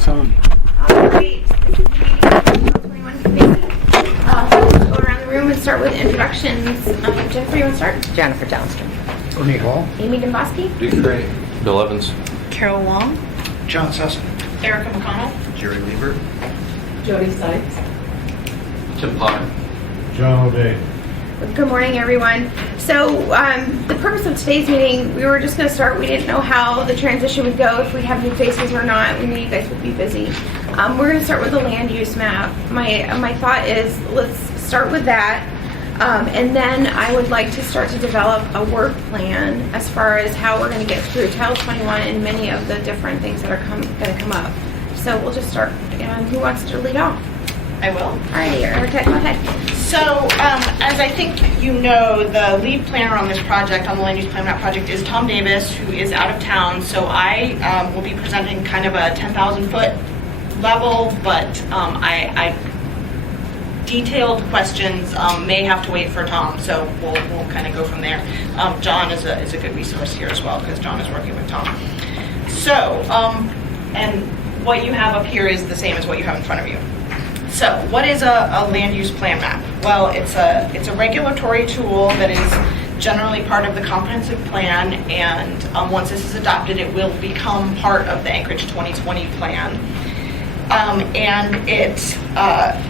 It's on. Great. This is the meeting of the 21 committee. We'll go around the room and start with introductions. Jennifer, you want to start? Jennifer Downstream. Ernie Hall. Amy Domboski? Duke Gray. Bill Evans. Carol Wong. John Sussman. Erica McConnell? Jerry Lieber. Jody Sykes. Tim Potter. John O'Day. Good morning, everyone. So the purpose of today's meeting, we were just going to start. We didn't know how the transition would go, if we have new faces or not. We knew you guys would be busy. We're going to start with the land use map. My thought is let's start with that. And then I would like to start to develop a work plan as far as how we're going to get through Title 21 and many of the different things that are going to come up. So we'll just start. Who wants to lead off? I will. All right, Erica, go ahead. So, as I think you know, the lead planner on this project, on the land use plan map project, is Tom Davis, who is out of town. So I will be presenting kind of a 10,000 foot level, but I detailed questions may have to wait for Tom. So we'll kind of go from there. John is a good resource here as well because John is working with Tom. So, and what you have up here is the same as what you have in front of you. So what is a land use plan map? Well, it's a regulatory tool that is generally part of the comprehensive plan, and once this is adopted, it will become part of the Anchorage 2020 plan. And it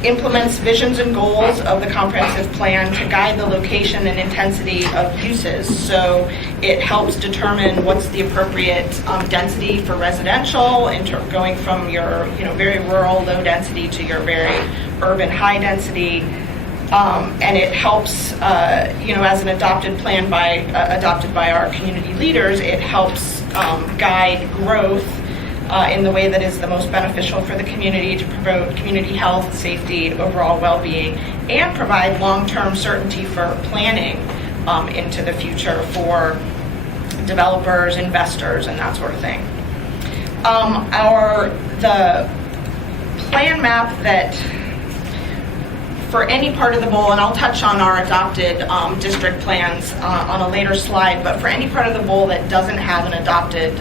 implements visions and goals of the comprehensive plan to guide the location and intensity of uses. So it helps determine what's the appropriate density for residential, going from your very rural low density to your very urban high density. And it helps, as an adopted plan adopted by our community leaders, it helps guide growth in the way that is the most beneficial for the community to promote community health, safety, overall well-being, and provide long-term certainty for planning into the future for developers, investors, and that sort of thing. The plan map that for any part of the bowl, and I'll touch on our adopted district plans on a later slide, but for any part of the bowl that doesn't have an adopted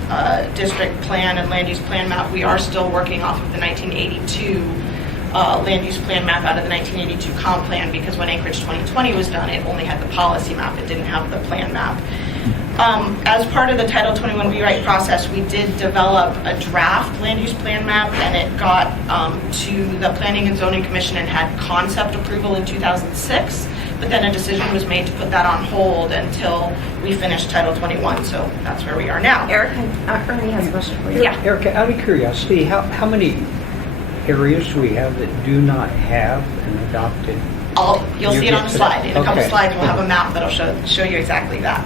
district plan and land use plan map, we are still working off of the 1982 land use plan map out of the 1982 comp plan, because when Anchorage 2020 was done, it only had the policy map, it didn't have the plan map. As part of the Title 21 rewrite process, we did develop a draft land use plan map, and it got to the Planning and Zoning Commission and had concept approval in 2006, but then a decision was made to put that on hold until we finished Title 21, so that's where we are now. Erica, Ernie has a question for you. Yeah. Erica, out of curiosity, how many areas do we have that do not have an adopted? You'll see it on the slide. In a couple slides, we'll have a map that'll show you exactly that.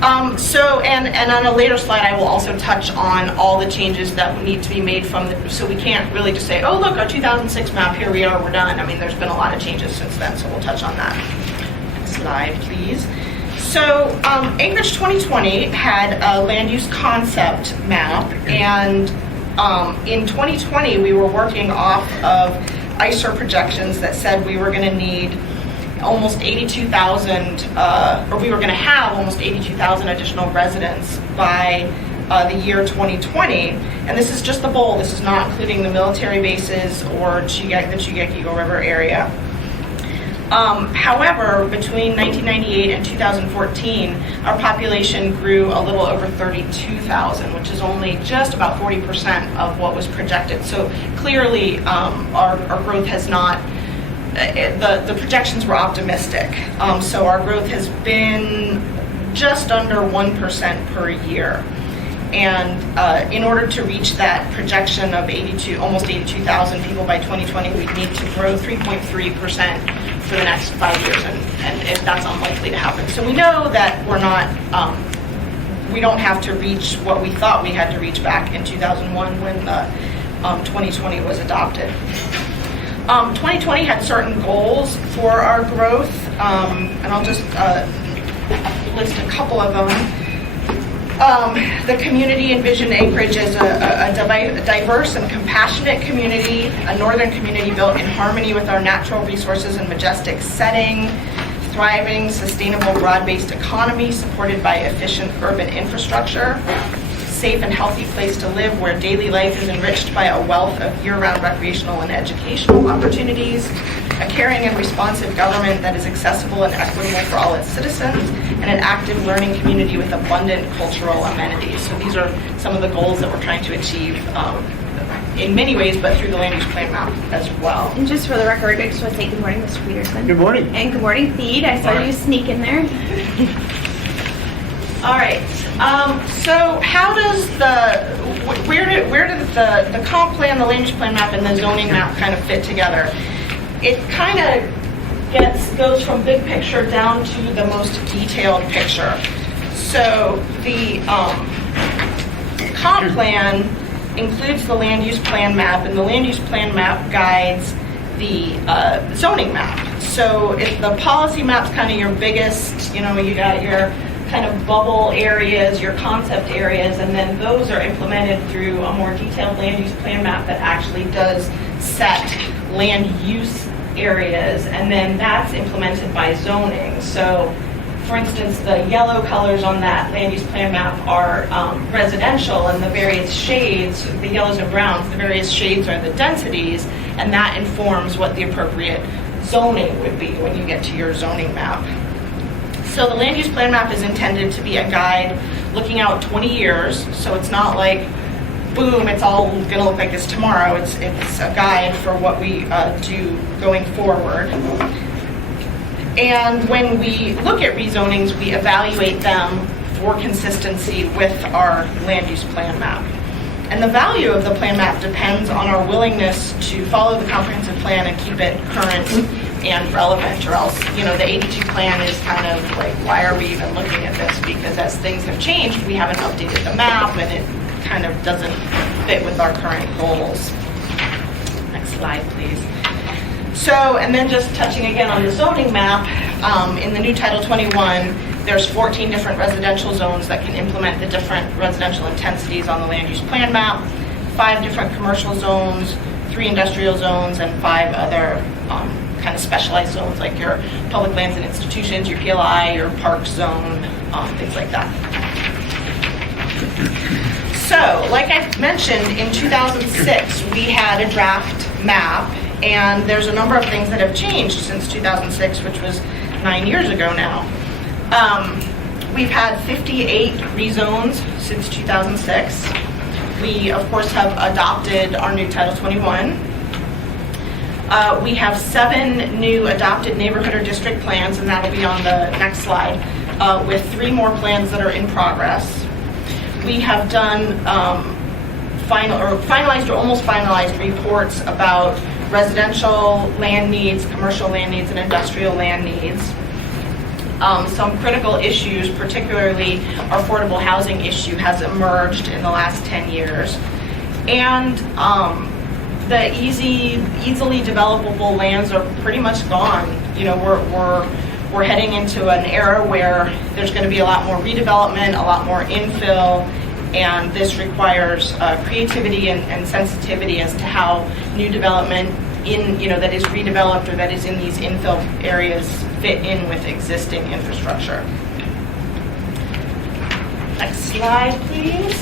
And on a later slide, I will also touch on all the changes that need to be made so we can't really just say, oh, look, our 2006 map, here we are, we're done. I mean, there's been a lot of changes since then, so we'll touch on that. Next slide, please. So Anchorage 2020 had a land use concept map, and in 2020, we were working off of ISER projections that said we were going to need almost 82,000, or we were going to have almost 82,000 additional residents by the year 2020. And this is just the bowl. This is not including the military bases or the Chugach-Eagle River area. However, between 1998 and 2014, our population grew a little over 32,000, which is only just about 40% of what was projected. So clearly, our growth has not. The projections were optimistic, so our growth has been just under 1% per year. And in order to reach that projection of almost 82,000 people by 2020, we'd need to grow 3.3% for the next 5 years, and if that's unlikely to happen. So we know that we don't have to reach what we thought we had to reach back in 2001 when the 2020 was adopted. 2020 had certain goals for our growth, and I'll just list a couple of them. The community envisioned Anchorage as a diverse and compassionate community, a northern community built in harmony with our natural resources and majestic setting, thriving, sustainable, broad-based economy supported by efficient urban infrastructure, safe and healthy place to live where daily life is enriched by a wealth of year-round recreational and educational opportunities, a caring and responsive government that is accessible and equitable for all its citizens, and an active learning community with abundant cultural amenities. So these are some of the goals that we're trying to achieve in many ways, but through the land use plan map as well. And just for the record, I just want to say good morning, Mr. Peterson. Good morning. And good morning, Theed. I saw you sneak in there. All right. So how does where does the comp plan, the land use plan map, and the zoning map kind of fit together? It kind of goes from big picture down to the most detailed picture. So the comp plan includes the land use plan map, and the land use plan map guides the zoning map. So if the policy map's kind of your biggest, you got your kind of bubble areas, your concept areas, and then those are implemented through a more detailed land use plan map that actually does set land use areas, and then that's implemented by zoning. So for instance, the yellow colors on that land use plan map are residential, and the various shades, the yellows and browns, the various shades are the densities, and that informs what the appropriate zoning would be when you get to your zoning map. So the land use plan map is intended to be a guide looking out 20 years, so it's not like, boom, it's all going to look like this tomorrow. It's a guide for what we do going forward. And when we look at rezonings, we evaluate them for consistency with our land use plan map. And the value of the plan map depends on our willingness to follow the comprehensive plan and keep it current and relevant, or else, the 82 plan is kind of like, why are we even looking at this? Because as things have changed, we haven't updated the map, and it kind of doesn't fit with our current goals. Next slide, please. So, and then just touching again on the zoning map, in the new Title 21, there's 14 different residential zones that can implement the different residential intensities on the land use plan map, 5 different commercial zones, 3 industrial zones, and 5 other kind of specialized zones like your public lands and institutions, your PLI, your park zone, things like that. So, like I mentioned, in 2006, we had a draft map, and there's a number of things that have changed since 2006, which was 9 years ago now. We've had 58 rezones since 2006. We, of course, have adopted our new Title 21. We have 7 new adopted neighborhood or district plans, and that'll be on the next slide, with 3 more plans that are in progress. We have done finalized or almost finalized reports about residential land needs, commercial land needs, and industrial land needs. Some critical issues, particularly our affordable housing issue, has emerged in the last 10 years. And the easily developable lands are pretty much gone. We're heading into an era where there's going to be a lot more redevelopment, a lot more infill, and this requires creativity and sensitivity as to how new development that is redeveloped or that is in these infill areas fit in with existing infrastructure. Next slide, please.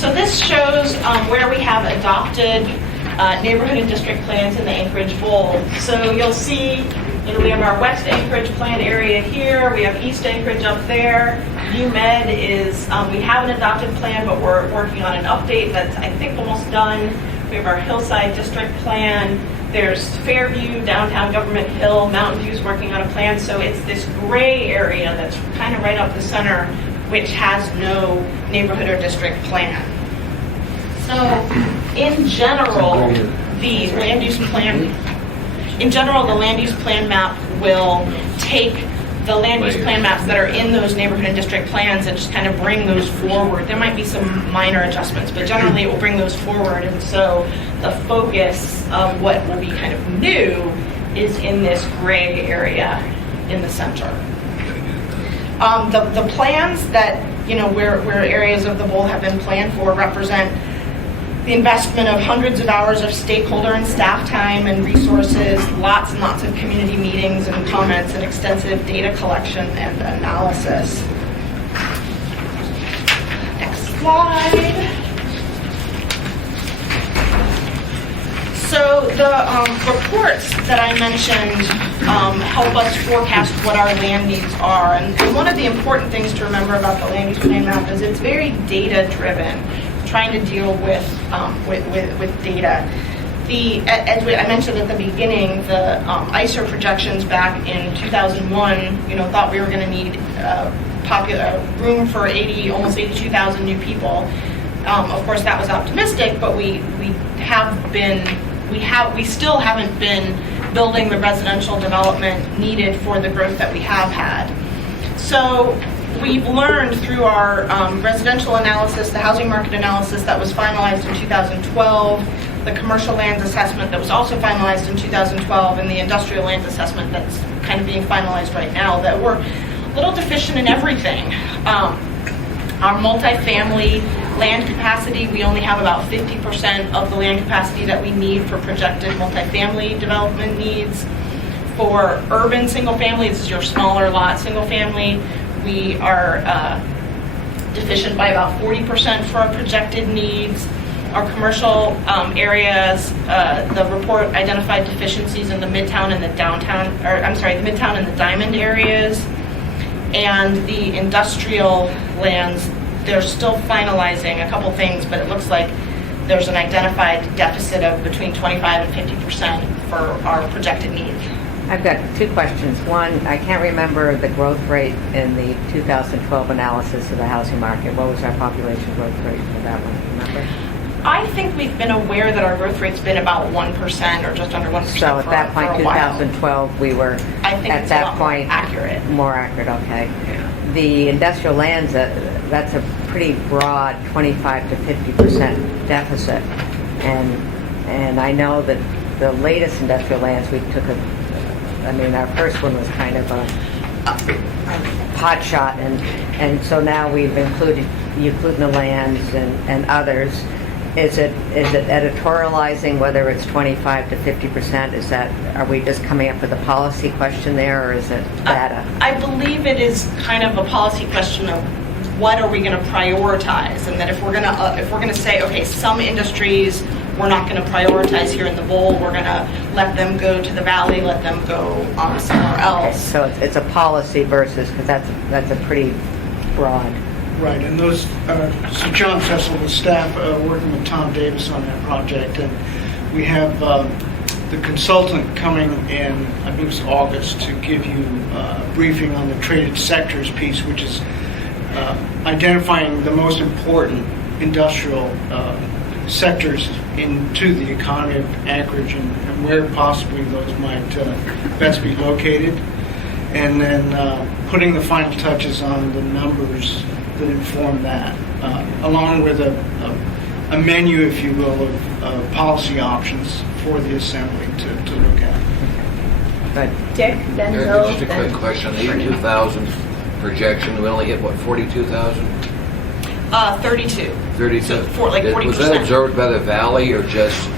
So this shows where we have adopted neighborhood and district plans in the Anchorage Bold. So you'll see, we have our West Anchorage plan area here. We have East Anchorage up there. UMed is, we have an adopted plan, but we're working on an update that's, I think, almost done. We have our Hillside District plan. There's Fairview, downtown Government Hill, Mountain View's working on a plan. So it's this gray area that's kind of right up the center, which has no neighborhood or district plan. So in general, the land use plan map will take the land use plan maps that are in those neighborhood and district plans and just kind of bring those forward. There might be some minor adjustments, but generally it will bring those forward. And so the focus of what will be kind of new is in this gray area in the center. The plans that, where areas of the bowl have been planned for represent the investment of hundreds of hours of stakeholder and staff time and resources, lots and lots of community meetings and comments, and extensive data collection and analysis. Next slide. So the reports that I mentioned help us forecast what our land needs are. And one of the important things to remember about the land use plan map is it's very data-driven, trying to deal with data. I mentioned at the beginning, the ISER projections back in 2001, thought we were going to need room for almost 82,000 new people. Of course, that was optimistic, but we still haven't been building the residential development needed for the growth that we have had. So we've learned through our residential analysis, the housing market analysis that was finalized in 2012, the commercial lands assessment that was also finalized in 2012, and the industrial lands assessment that's kind of being finalized right now, that we're a little deficient in everything. Our multifamily land capacity, we only have about 50% of the land capacity that we need for projected multifamily development needs. For urban single family, this is your smaller lot single family, we are deficient by about 40% for our projected needs. Our commercial areas, the report identified deficiencies in the Midtown and the downtown, the Midtown and the Diamond areas. And the industrial lands, they're still finalizing a couple things, but it looks like there's an identified deficit of between 25 and 50% for our projected needs. I've got two questions. One, I can't remember the growth rate in the 2012 analysis of the housing market. What was our population growth rate for that one? Remember? I think we've been aware that our growth rate's been about 1% or just under 1% So at that point, for a while. 2012, we were I think at it's that a lot more point accurate. More accurate, okay. The industrial lands, that's a pretty broad 25 to 50% deficit, and I know that the latest industrial lands we took our first one was kind of a pot shot, and so now we've included Euclidna lands and others. Is it editorializing whether it's 25 to 50%? Are we just coming up with a policy question there, or is it data? I believe it is kind of a policy question of what are we going to prioritize, and that if we're going to say, okay, some industries we're not going to prioritize here in the bowl, we're going to let them go to the valley, let them go somewhere else. Okay, so it's a policy versus, because that's a pretty broad. Right, and those, so John Fessel with staff working with Tom Davis on that project, and we have the consultant coming in, I believe it's August, to give you a briefing on the traded sectors piece, which is identifying the most important industrial sectors into the economy of Anchorage and where possibly those might best be located, and then putting the final touches on the numbers that inform that, along with a menu, if you will, of policy options for the Assembly to look at. But Dick, then Bill, Just a then quick question, 82,000 projection, we only hit, what, 42,000? 32. 32? So for like 40%. Was that absorbed by the valley or just,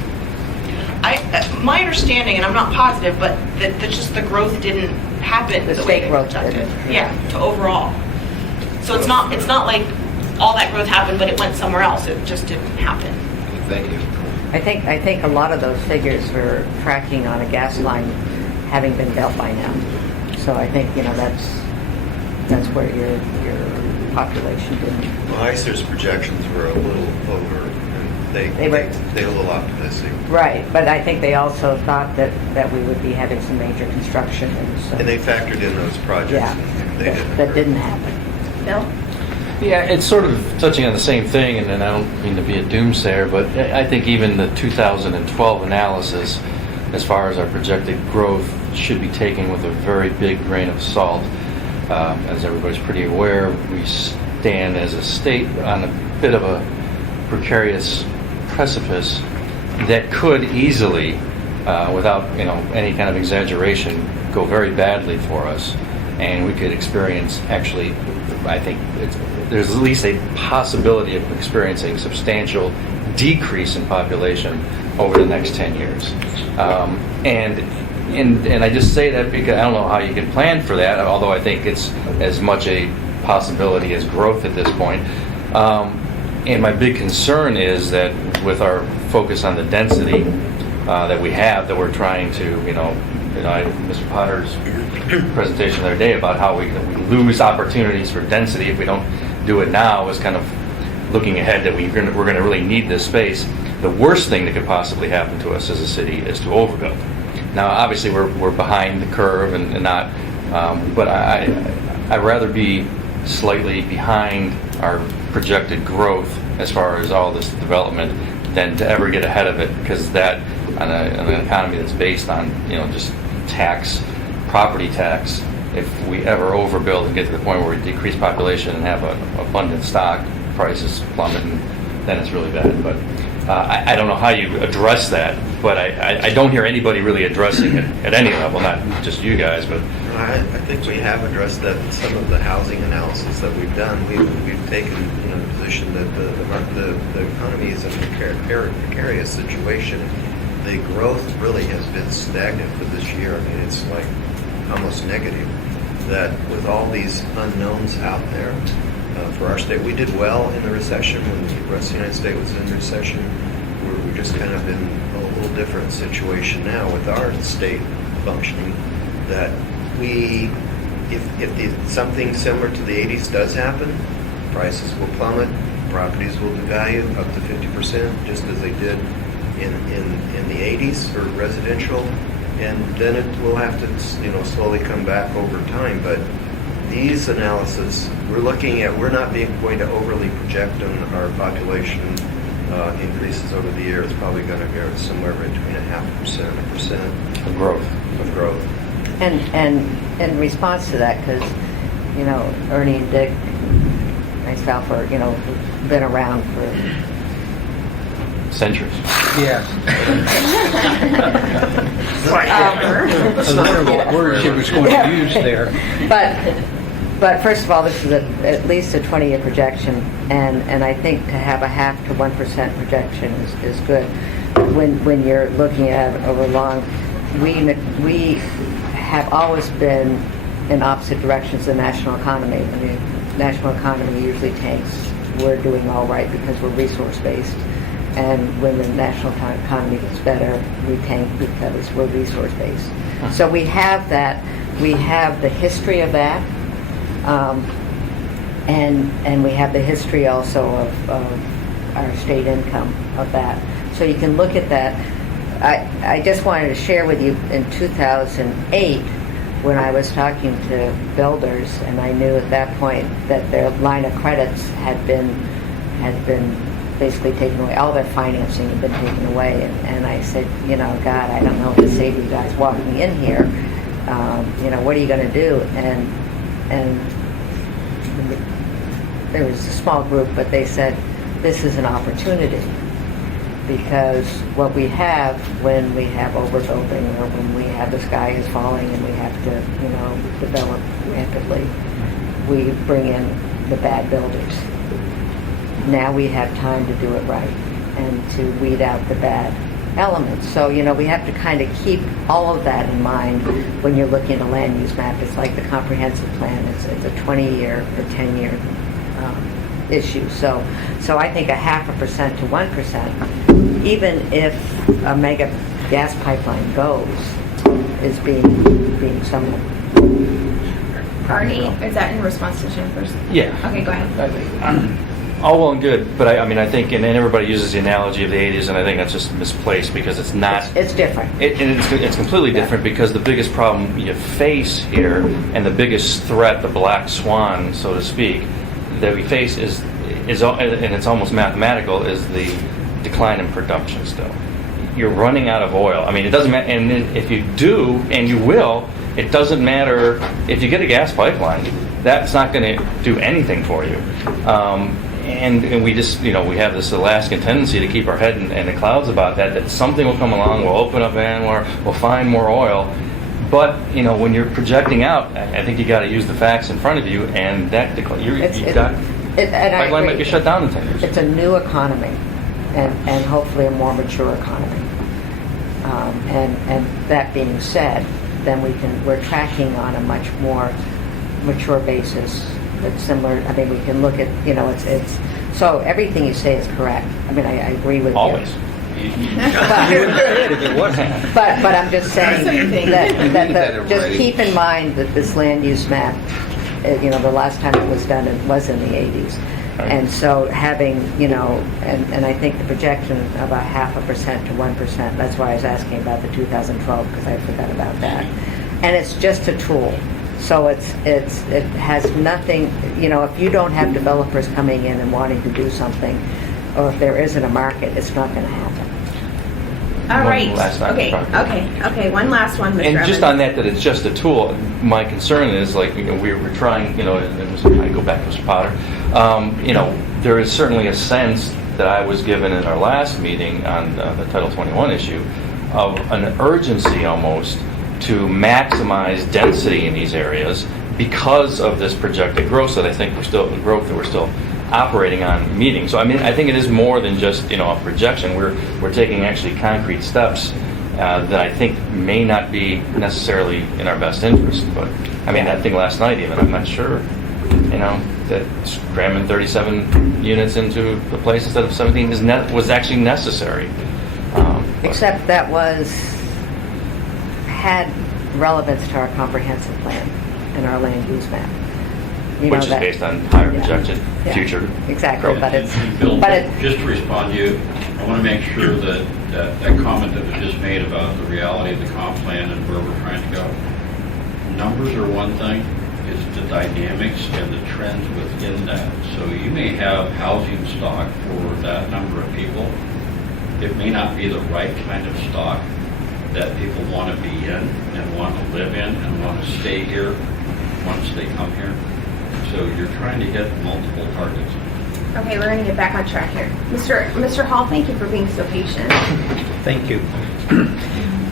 My understanding, and I'm not positive, but that just the growth didn't happen The the state way they growth projected. didn't. Yeah, to overall. So it's not like all that growth happened, but it went somewhere else. It just didn't happen. thank you. I think a lot of those figures were tracking on a gas line having been built by now. So I think, that's where your population didn't. Well, ICER's projections were a little over, and They were- they're a little optimistic. Right, but I think they also thought that we would be having some major construction, and so. And they factored in those projects. Yeah, and they that didn't happen. Bill. Yeah, it's sort of touching on the same thing, and I don't mean to be a doomsayer, but I think even the 2012 analysis, as far as our projected growth, should be taken with a very big grain of salt. As everybody's pretty aware, we stand as a state on a bit of a precarious precipice that could easily, without any kind of exaggeration, go very badly for us, and we could experience, actually, I think there's at least a possibility of experiencing substantial decrease in population over the next 10 years. And I just say that because I don't know how you can plan for that, although I think it's as much a possibility as growth at this point. And my big concern is that with our focus on the density that we have, that we're trying to, Mr. Potter's presentation the other day about how we lose opportunities for density if we don't do it now is kind of looking ahead that we're going to really need this space. The worst thing that could possibly happen to us as a city is to overbuild. Now, obviously, we're behind the curve and not, but I'd rather be slightly behind our projected growth as far as all this development than to ever get ahead of it, because that on an economy that's based on just property tax, if we ever overbuild and get to the point where we decrease population and have an abundant stock, prices plummet, and then it's really bad. But I don't know how you address that, but I don't hear anybody really addressing it at any level, not just you guys, but I think we have addressed that in some of the housing analysis that we've done. We've taken the position that the economy is in a precarious situation. The growth really has been stagnant for this year. I mean, it's like almost negative. That with all these unknowns out there for our state, we did well in the recession when the rest of the United States was in recession. We're just kind of in a little different situation now with our state functioning. That if something similar to the 80s does happen, prices will plummet, properties will devalue up to 50%, just as they did in the 80s for residential, and then it will have to slowly come back over time. But these analysis we're looking at, we're not going to overly project on our population increases over the year. It's probably going to go somewhere between 0.5% and 1% of growth. And in response to that, because Ernie and Dick, myself, are been around for centuries. Yes. I was wondering what word she was going to use there. But first of all, this is at least a 20-year projection, and I think to have a 0.5% to 1% projection is good. When you're looking at it over long, we have always been in opposite directions of the national economy. I mean, national economy usually tanks. We're doing all right because we're resource-based. And when the national economy gets better, we tank because we're resource-based. So we have that. We have the history of that. And we have the history also of our state income of that. So you can look at that. I just wanted to share with you in 2008 when I was talking to builders, and I knew at that point that their line of credits had been basically taken away. All their financing had been taken away, and I said, God, I don't know what to say to you guys walking in here. What are you going to do? And there was a small group, but they said, this is an opportunity, because what we have when we have overbuilding or when we have the sky is falling and we have to, develop rapidly, we bring in the bad builders. Now we have time to do it right and to weed out the bad elements. So, we have to kind of keep all of that in mind when you're looking at a land use map. It's like the comprehensive plan. It's a 20-year or 10-year issue. So I think a 0.5% to 1%, even if a mega gas pipeline goes, is being somewhat. Arnie, is that in response to Jennifer's? Yeah. Okay, go ahead. All well and good, but I think, and everybody uses the analogy of the 80s, and I think that's just misplaced because it's not. It's different. It's completely different because the biggest problem you face here, and the biggest threat, the black swan, so to speak, that we face is, and it's almost mathematical, is the decline in production still. You're running out of oil. It doesn't matter, and if you do, and you will, it doesn't matter if you get a gas pipeline. That's not going to do anything for you. And we just, we have this Alaskan tendency to keep our head in the clouds about that something will come along, we'll open up Anwar, we'll find more oil. But, when you're projecting out, I think you got to use the facts in front of you, and that pipeline might get shut down in 10 years. It's a new economy, and hopefully a more mature economy. And that being said, then we're tracking on a much more mature basis that's similar. We can look at, it's So everything you say is correct. I mean, I agree with you. Always. You wouldn't say it if it wasn't. But I'm just saying So you think. that just keep in mind that this land use map, the last time it was done, it was in the 80s. And so having, and I think the projection of a 0.5% to 1%, that's why I was asking about the 2012, because I forgot about that. And it's just a tool. So it has nothing, if you don't have developers coming in and wanting to do something, or if there isn't a market, it's not going to happen. All One right. last time, Okay. One last one, Mr. And just Evans. on that it's just a tool, my concern is, like, we're trying, I go back to Mr. Potter, there is certainly a sense that I was given in our last meeting on the Title 21 issue of an urgency almost to maximize density in these areas because of this projected growth that I think we're still operating on meeting. So I think it is more than just a projection. We're taking actually concrete steps that I think may not be necessarily in our best interest. But I think last night even, I'm not sure, that cramming 37 units into the place instead of 17 was actually necessary. Except that had relevance to our comprehensive plan and our land use map. Which is based on higher projected future. Exactly, but it's Bill, just to respond to you, I want to make sure that comment that was just made about the reality of the comp plan and where we're trying to go. Numbers are one thing, it's the dynamics and the trends within that. So you may have housing stock for that number of people. It may not be the right kind of stock that people want to be in and want to live in and want to stay here once they come here. So you're trying to hit multiple targets. Okay, we're going to get back on track here. Mr. Hall, thank you for being so patient. Thank you.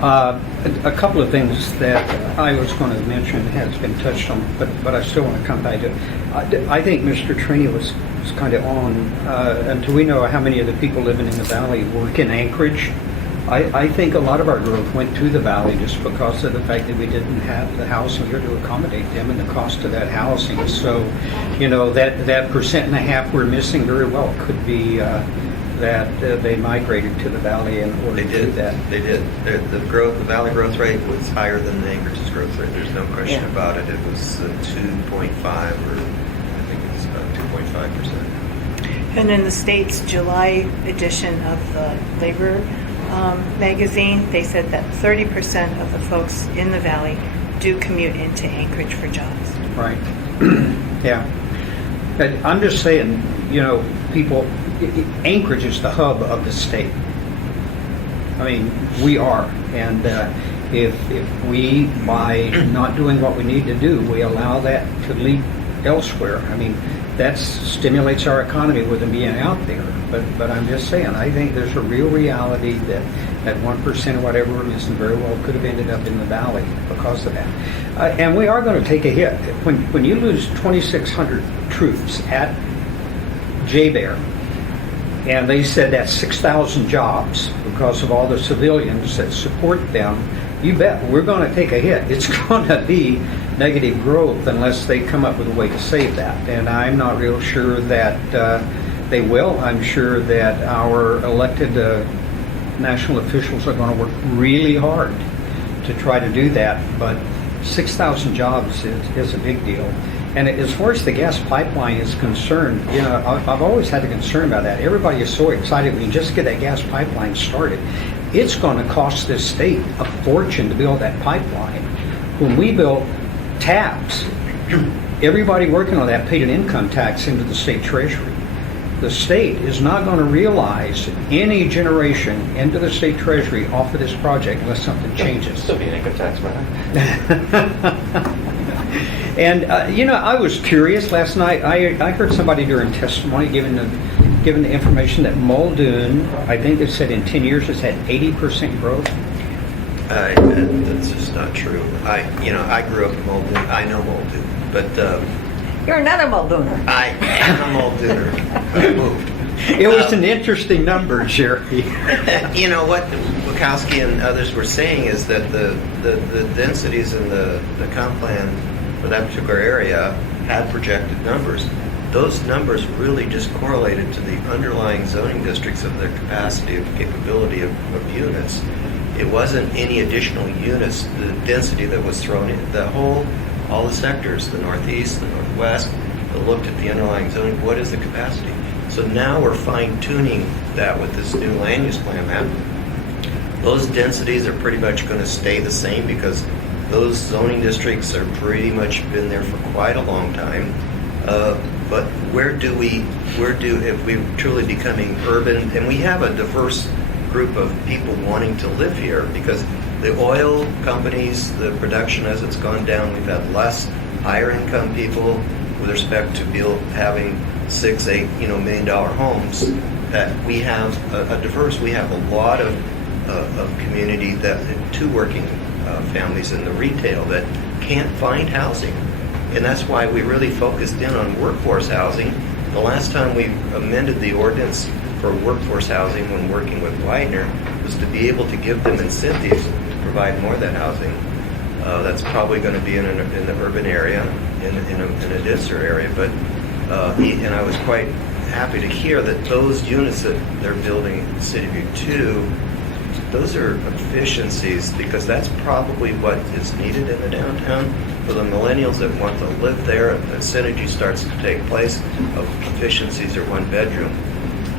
A couple of things that I was going to mention has been touched on, but I still want to come back to it. I think Mr. Trini was kind of on, until we know how many of the people living in the valley work in Anchorage. I think a lot of our growth went to the valley just because of the fact that we didn't have the housing here to accommodate them and the cost of that housing. So, that 1.5% we're missing very well could be that they migrated to the valley in order to do that. They did. The valley growth rate was higher than the Anchorage's growth rate. There's no question about it. It was 2.5, or I think it was about 2.5%. And in the state's July edition of the Labor magazine, they said that 30% of the folks in the valley do commute into Anchorage for jobs. Right. Yeah. But I'm just saying, people, Anchorage is the hub of the state. I mean, we are. And if we, by not doing what we need to do, we allow that to lead elsewhere, that stimulates our economy with them being out there. But I'm just saying, I think there's a real reality that 1% or whatever it is very well could have ended up in the valley because of that. And we are going to take a hit. When you lose 2,600 troops at J-Bear, and they said that's 6,000 jobs because of all the civilians that support them, you bet we're going to take a hit. It's going to be negative growth unless they come up with a way to save that. And I'm not real sure that they will. I'm sure that our elected national officials are going to work really hard to try to do that. But 6,000 jobs is a big deal. And as far as the gas pipeline is concerned, I've always had a concern about that. Everybody is so excited when you just get that gas pipeline started. It's going to cost this state a fortune to build that pipeline. When we built TAPS, everybody working on that paid an income tax into the state treasury. The state is not going to realize any generation into the state treasury off of this project unless something changes. Still be an income tax, man. And I was curious last night. I heard somebody during testimony giving the information that Muldoon, I think they said in 10 years, has had 80% growth. That's just not true. I grew up in Muldoon. I know Muldoon, but You're another Muldooner. I am a Muldooner. I moved. It was an interesting number, Jerry. You know what Wachowski and others were saying is that the densities in the comp plan for that particular area had projected numbers. those numbers really just correlated to the underlying zoning districts of their capacity of capability of units. It wasn't any additional units, the density that was thrown in. All the sectors, the Northeast, the Northwest, that looked at the underlying zoning, what is the capacity? So now we're fine-tuning that with this new land use plan map. Those densities are pretty much going to stay the same because those zoning districts are pretty much been there for quite a long time. But if we're truly becoming urban, and we have a diverse group of people wanting to live here because the oil companies, the production as it's gone down, we've had less higher income people with respect to having $6-8 million homes. That we have we have a lot of community that two working families in the retail that can't find housing. And that's why we really focused in on workforce housing. The last time we amended the ordinance for workforce housing when working with Widener was to be able to give them incentives to provide more of that housing. That's probably going to be in the urban area, in a denser area. But and I was quite happy to hear that those units that they're building in City View 2, those are efficiencies because that's probably what is needed in the downtown for the millennials that want to live there. The synergy starts to take place of efficiencies or one bedroom.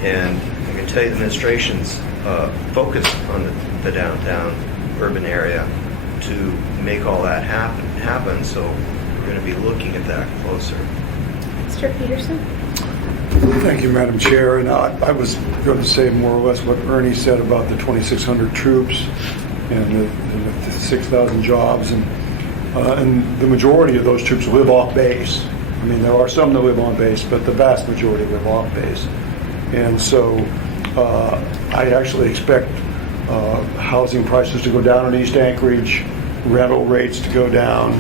And I can tell you the administration's focused on the downtown urban area to make all that happen. So we're going to be looking at that closer. Mr. Peterson? Thank you, Madam Chair. And I was going to say more or less what Ernie said about the 2,600 troops and the 6,000 jobs. And the majority of those troops live off base. I mean, there are some that live on base, but the vast majority live off base. And so I actually expect housing prices to go down in East Anchorage, rental rates to go down,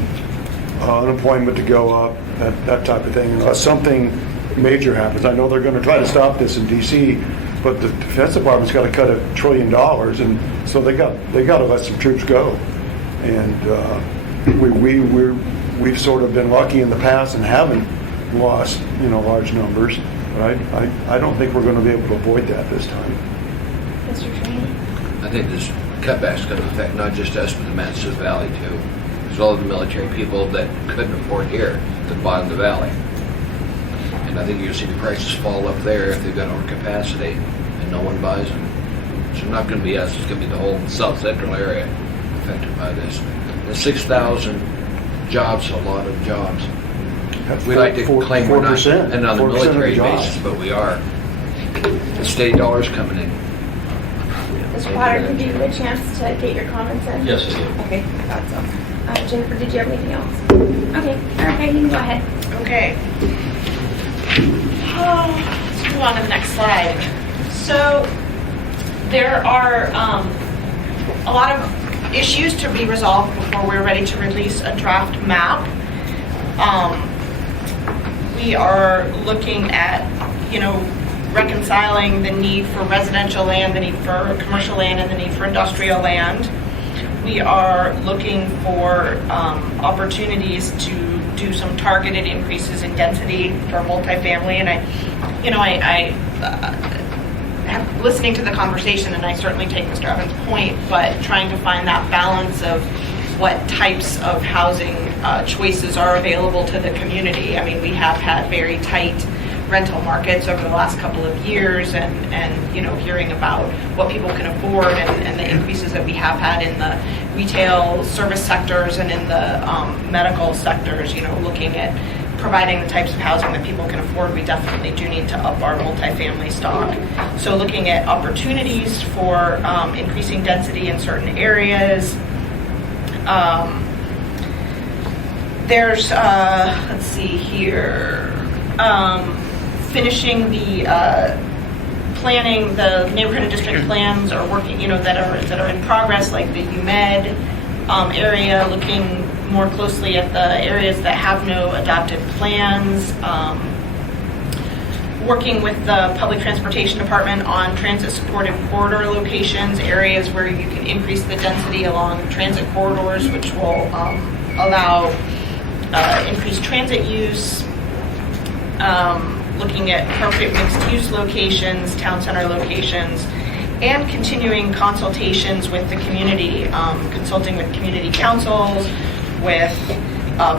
unemployment to go up, that type of thing. Unless something major happens. I know they're going to try to stop this in D.C., but the Defense Department's got to cut $1 trillion, and so they got to let some troops go. And we've sort of been lucky in the past and haven't lost large numbers. But I don't think we're going to be able to avoid that this time. Mr. Train? I think this cutback's going to affect not just us, but the Mansfield Valley too. There's all the military people that couldn't afford here that bought in the valley. And I think you'll see the prices fall up there if they've got overcapacity and no one buys them. So not going to be us, it's going to be the whole south central area affected by this. The 6,000 jobs, a lot of jobs. We like to claim we're not, and on the military basis, but we are. The state dollars coming in. Mr. Potter, did you get a chance to get your comments in? Yes, I did. Okay, I thought so. Jennifer, did you have anything else? Okay, Erica, you can go ahead. Okay. Let's move on to the next slide. So there are a lot of issues to be resolved before we're ready to release a draft map. We are looking at, reconciling the need for residential land, the need for commercial land, and the need for industrial land. We are looking for opportunities to do some targeted increases in density for multifamily. And listening to the conversation, and I certainly take Mr. Evans' point, but trying to find that balance of what types of housing choices are available to the community. I mean, we have had very tight rental markets over the last couple of years, and hearing about what people can afford and the increases that we have had in the retail service sectors and in the medical sectors, looking at providing the types of housing that people can afford, we definitely do need to up our multifamily stock. So looking at opportunities for increasing density in certain areas. There's, let's see here, finishing the planning, the neighborhood and district plans are working, that are in progress, like the UMed area, looking more closely at the areas that have no adopted plans, working with the Public Transportation Department on transit supportive corridor locations, areas where you can increase the density along transit corridors, which will allow increased transit use. looking at appropriate mixed-use locations, town center locations, and continuing consultations with the community, consulting with community councils, with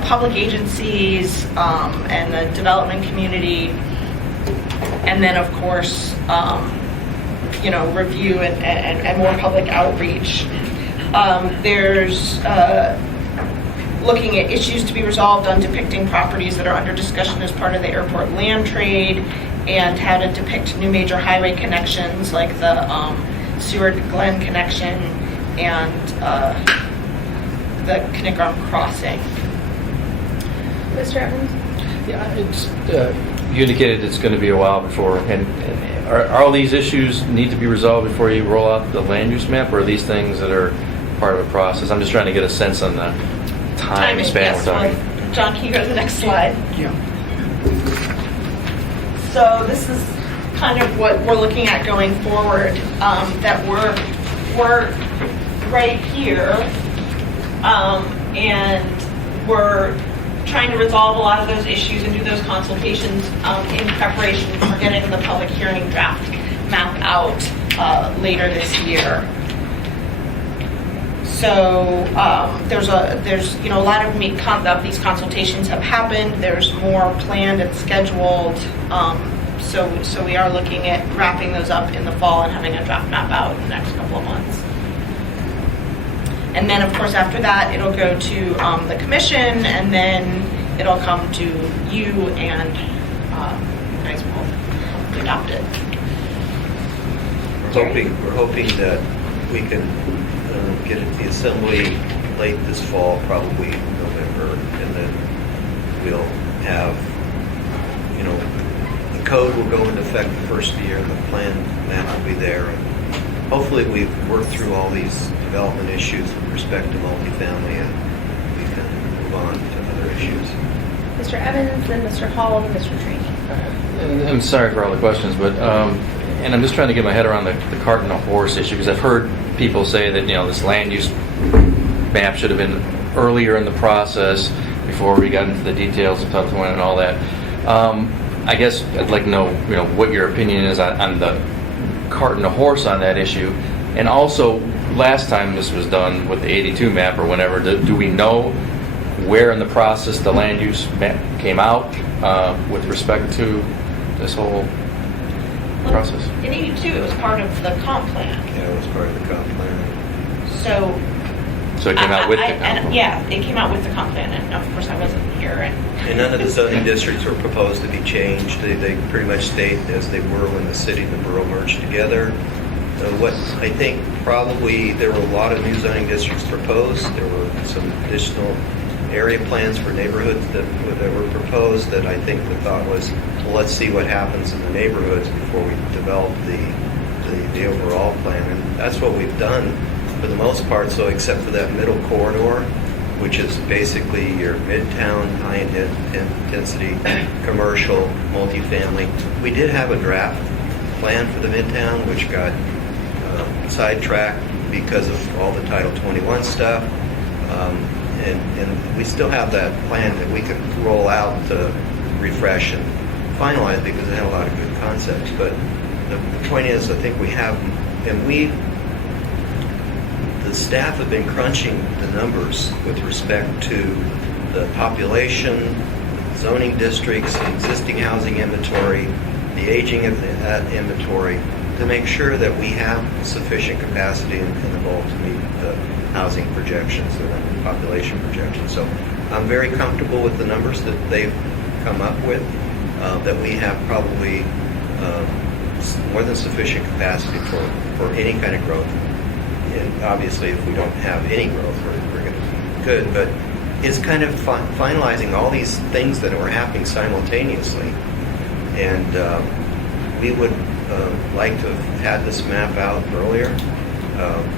public agencies, and the development community, and then of course, review and more public outreach. There's looking at issues to be resolved on depicting properties that are under discussion as part of the airport land trade, and how to depict new major highway connections like the Seward Glen connection and the Knickerham crossing. Mr. Evans? Yeah, it's, you indicated it's going to be a while before, and are all these issues need to be resolved before you roll out the land use map, or are these things that are part of a process? I'm just trying to get a sense on the time span we're talking. Well, John, can you go to the next slide? Yeah. So this is kind of what we're looking at going forward, that we're right here, and we're trying to resolve a lot of those issues and do those consultations in preparation for getting the public hearing draft map out later this year. So there's a lot of these consultations have happened. There's more planned and scheduled. So we are looking at wrapping those up in the fall and having a draft map out in the next couple of months. And then of course after that it'll go to the commission, and then it'll come to you, and you guys will adopt it. We're hoping that we can get it to the assembly late this fall, probably November, and then we'll have, the code will go into effect the first year, the plan map will be there, and hopefully we've worked through all these development issues with respect to multifamily, and we can move on to other issues. Mr. Evans, then Mr. Hall, and Mr. Trainee. I'm sorry for all the questions, but and I'm just trying to get my head around the cart and the horse issue, because I've heard people say that this land use map should have been earlier in the process before we got into the details of Tuttlewin and all that. I guess I'd like to know what your opinion is on the cart and the horse on that issue, and also last time this was done with the 82 map or whenever, do we know where in the process the land use map came out with respect to this whole process? In 82, it was part of the comp plan. Yeah, it was part of the comp plan. So it came out with the comp plan? Yeah, it came out with the comp plan, and of course I wasn't here. And none of the zoning districts were proposed to be changed. They pretty much stayed as they were when the city and the borough merged together. What I think probably there were a lot of new zoning districts proposed. There were some additional area plans for neighborhoods that were proposed that I think the thought was, well, let's see what happens in the neighborhoods before we develop the overall plan. And that's what we've done for the most part, so except for that middle corridor, which is basically your midtown, high-intensity, commercial, multifamily. We did have a draft plan for the midtown, which got sidetracked because of all the Title 21 stuff. And we still have that plan that we could roll out to refresh and finalize, because it had a lot of good concepts. But the point is, I think we have, and the staff have been crunching the numbers with respect to the population, zoning districts, the existing housing inventory, the aging of that inventory, to make sure that we have sufficient capacity in the vault to meet the housing projections and the population projections. So I'm very comfortable with the numbers that they've come up with, that we have probably more than sufficient capacity for any kind of growth. And obviously, if we don't have any growth, we're going to be good. But it's kind of finalizing all these things that are happening simultaneously. And we would like to have had this map out earlier.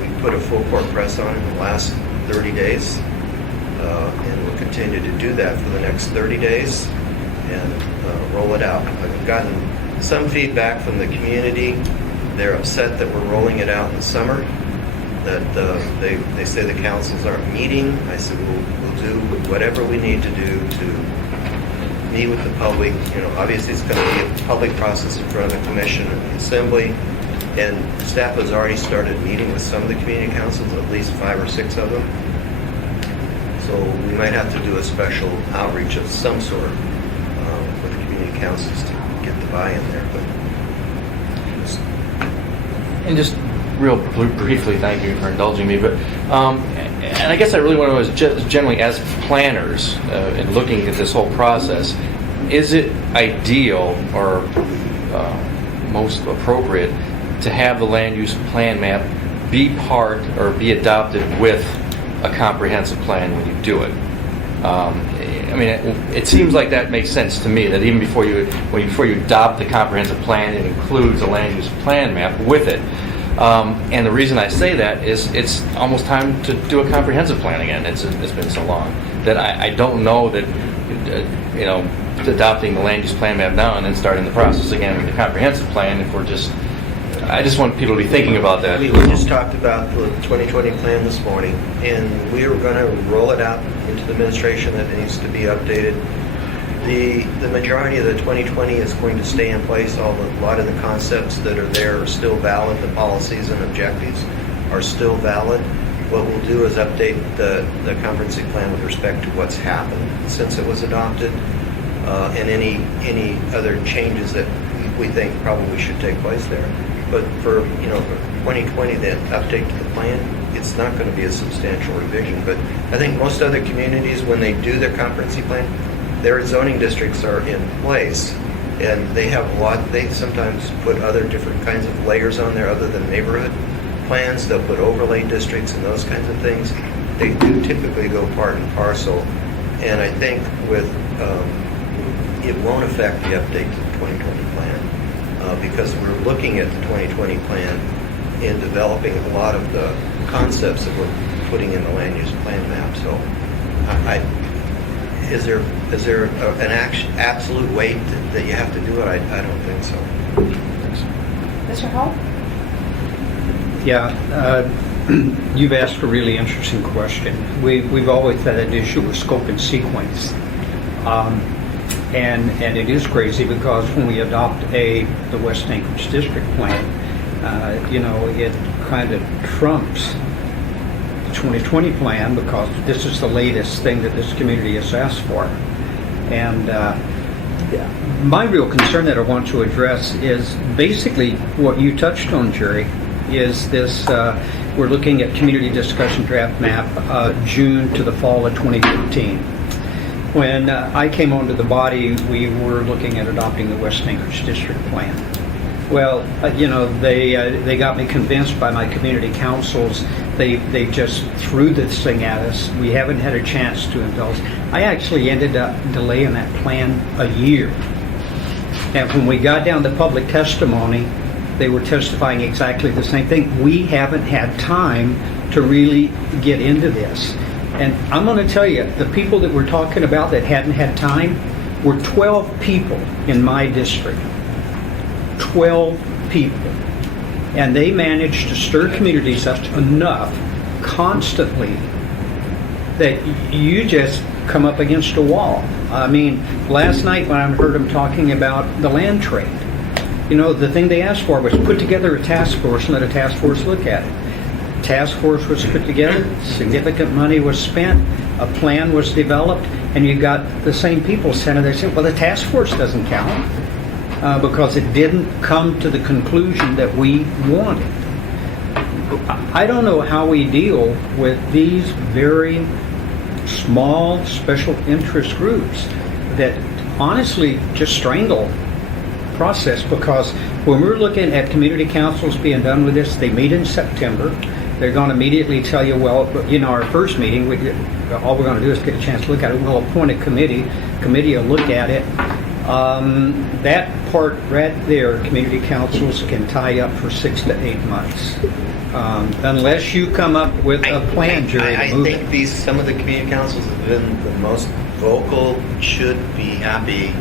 We put a full court press on it in the last 30 days. And we'll continue to do that for the next 30 days and roll it out. I've gotten some feedback from the community. They're upset that we're rolling it out in the summer, that they say the councils aren't meeting. I said we'll do whatever we need to do to meet with the public. Obviously it's going to be a public process in front of the commission and the assembly. And staff has already started meeting with some of the community councils, at least 5 or 6 of them. So we might have to do a special outreach of some sort with the community councils to get the buy-in there. But And just real briefly, thank you for indulging me, but and I guess I really want to know is just generally as planners in looking at this whole process, is it ideal or most appropriate to have the land use plan map be part or be adopted with a comprehensive plan when you do it? I mean, it seems like that makes sense to me, that even before you adopt the comprehensive plan, it includes a land use plan map with it. And the reason I say that is it's almost time to do a comprehensive plan again. It's been so long that I don't know that, adopting the land use plan map now and then starting the process again with the comprehensive plan, I just want people to be thinking about that. we just talked about the 2020 plan this morning, and we are going to roll it out into the administration that it needs to be updated. The majority of the 2020 is going to stay in place. A lot of the concepts that are there are still valid. The policies and objectives are still valid. What we'll do is update the conferencing plan with respect to what's happened since it was adopted, and any other changes that we think probably should take place there. But for 2020, the update to the plan, it's not going to be a substantial revision. But I think most other communities, when they do their conferencing plan, their zoning districts are in place, and they sometimes put other different kinds of layers on there other than neighborhood plans. They'll put overlay districts and those kinds of things. They do typically go part and parcel, and I think it won't affect the update to the 2020 plan because we're looking at the 2020 plan and developing a lot of the concepts that we're putting in the land use plan map. So is there an absolute way that you have to do it? I don't think so. Mr. Hall? Yeah, you've asked a really interesting question. We've always had an issue with scope and sequence. And it is crazy because when we adopt the West Anchorage District Plan, it kind of trumps the 2020 plan because this is the latest thing that this community has asked for. And my real concern that I want to address is basically what you touched on, Jerry, is this, we're looking at community discussion draft map June to the fall of 2015. When I came onto the body, we were looking at adopting the West Anchorage District Plan. Well, they got me convinced by my community councils. They just threw this thing at us. We haven't had a chance to indulge. I actually ended up delaying that plan a year. And when we got down to public testimony, they were testifying exactly the same thing. We haven't had time to really get into this. And I'm going to tell you, the people that we're talking about that hadn't had time were 12 people in my district. 12 people. And they managed to stir communities up enough constantly that you just come up against a wall. I mean, last night when I heard them talking about the land trade, the thing they asked for was put together a task force and let a task force look at it. Task force was put together, significant money was spent, a plan was developed, and you got the same people standing there saying, well, the task force doesn't count because it didn't come to the conclusion that we wanted. I don't know how we deal with these very small special interest groups that honestly just strangle process, because when we're looking at community councils being done with this, they meet in September. They're going to immediately tell you, well, our first meeting, all we're going to do is get a chance to look at it. We'll appoint a committee. Committee will look at it. That part right there, community councils can tie up for 6 to 8 months. Unless you come up with a plan, Jerry. I think some of the community councils have been the most vocal, should be happy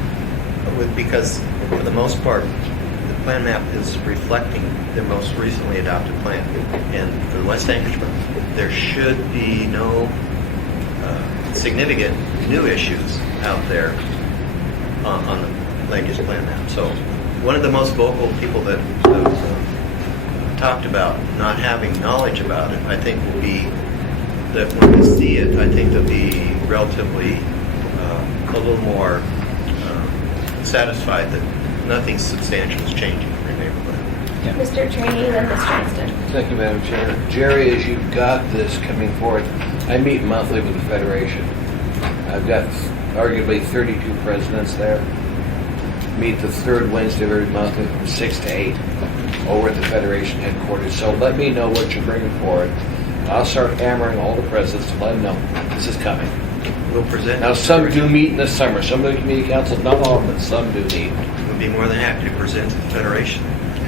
with, because for the most part, the plan map is reflecting the most recently adopted plan. And for the West Anchorage, there should be no significant new issues out there. on the land use plan map. So one of the most vocal people that talked about not having knowledge about it, I think will be that when they see it, I think they'll be relatively a little more satisfied that nothing substantial is changing in their neighborhood. Mr. Trainee, then Ms. Johnston. Thank you, Madam Chair. Jerry, as you've got this coming forth, I meet monthly with the Federation. I've got arguably 32 presidents there. Meet the third Wednesday of every month from 6 to 8 over at the Federation headquarters. So let me know what you're bringing forward. I'll start hammering all the presidents to let them know this is coming. We'll present. Now, some do meet in the summer. Some of the community councils, not all of them, but some do meet. We'll be more than happy to present to the Federation.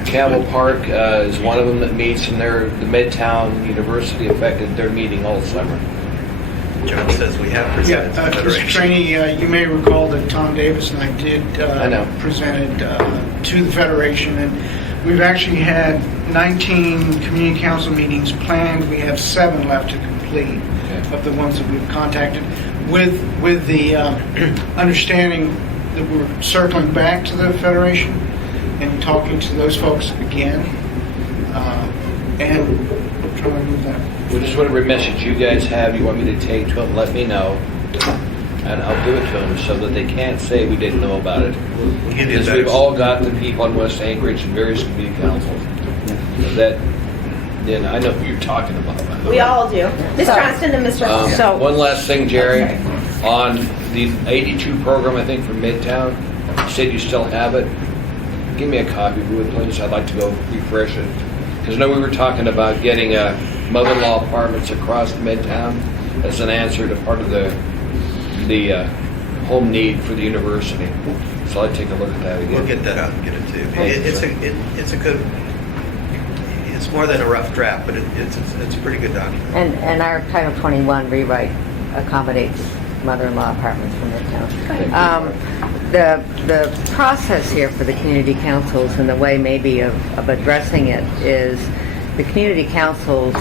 Campbell Park is one of them that meets, and they're the Midtown University affected. They're meeting all summer. John says we have Yeah, presented to the Mr. Federation. Trainee, you may recall that Tom Davis and I did I know. presented to the Federation, and we've actually had 19 community council meetings planned. We have 7 left to complete of the ones that we've contacted, with the understanding that we're circling back to the Federation and talking to those folks again, and trying to move that. Well, just whatever message you guys have, you want me to take to them, let me know, and I'll give it to them so that they can't say we didn't know about it. We'll give you a Because better- we've all got the people in West Anchorage and various community councils that, then I know who you're talking about. We all do. Ms. Johnston and Mr. Hall. So- One last thing, Jerry, on the 82 program, I think, from Midtown, you said you still have it. Give me a copy, if you would, please. I'd like to go refresh it. Because I know we were talking about getting mother-in-law apartments across Midtown as an answer to part of the home need for the university. So I'd take a look at that again. We'll get that out and get it to you. Thanks, It's a good, it's more than a rough draft, but it's a pretty good document. And our Title 21 rewrite accommodates mother-in-law apartments from Midtown. The process here for the community councils and the way maybe of addressing it is the community council's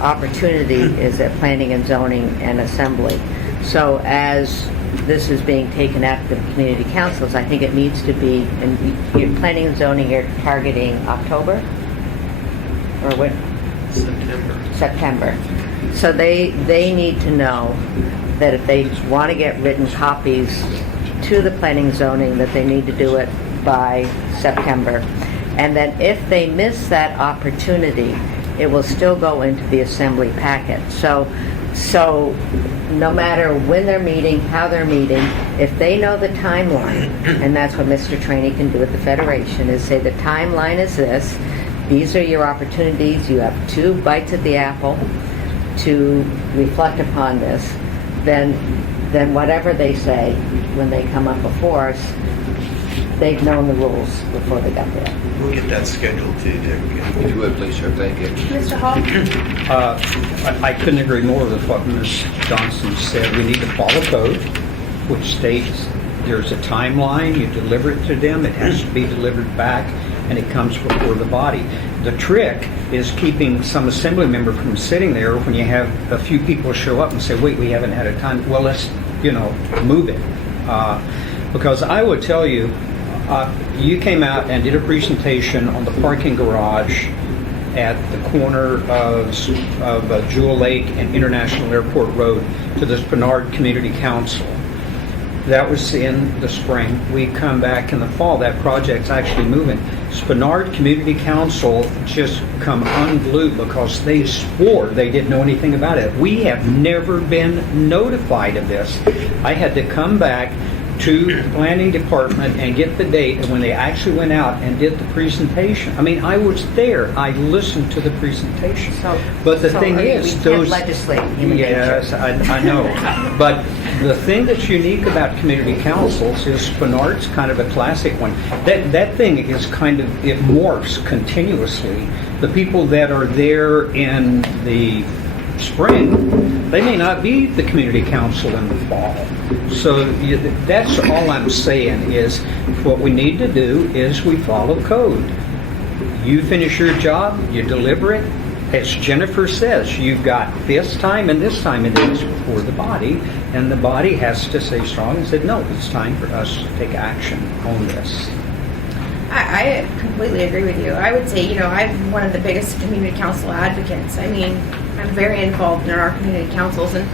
opportunity is at planning and zoning and assembly. So as this is being taken at the community councils, I think it needs to be, in planning and zoning, you're targeting October? Or when? September. So they need to know that if they want to get written copies to the planning and zoning, that they need to do it by September. And that if they miss that opportunity, it will still go into the assembly packet. So no matter when they're meeting, how they're meeting, if they know the timeline, and that's what Mr. Trainee can do at the Federation, is say the timeline is this, these are your opportunities, you have 2 bites at the apple to reflect upon this, then whatever they say when they come up before us, they've known the rules before they got there. We'll get that scheduled to you, Dick. If you would, please, sir. Thank you. Mr. Hall? I couldn't agree more with what Ms. Johnson said. We need to follow code, which states there's a timeline, you deliver it to them, it has to be delivered back, and it comes before the body. The trick is keeping some assembly member from sitting there when you have a few people show up and say, wait, we haven't had a time. Well, let's, move it. Because I would tell you, you came out and did a presentation on the parking garage at the corner of Jewel Lake and International Airport Road to the Spenard Community Council. That was in the spring. We come back in the fall. That project's actually moving. Spenard Community Council just come unglued because they swore they didn't know anything about it. We have never been notified of this. I had to come back to the planning department and get the date when they actually went out and did the presentation. I mean, I was there. I listened to the presentation. But the thing is, we can't legislate human nature. Yes, I know. But the thing that's unique about community councils is Spenard's kind of a classic one. That thing is kind of, it morphs continuously. The people that are there in the spring, they may not be the community council in the fall. So that's all I'm saying is what we need to do is we follow code. You finish your job, you deliver it, as Jennifer says, you've got this time and this time it is for the body, and the body has to stay strong and say, no, it's time for us to take action on this. I completely agree with you. I would say, you know, I'm one of the biggest community council advocates. I mean, I'm very involved in our community councils, and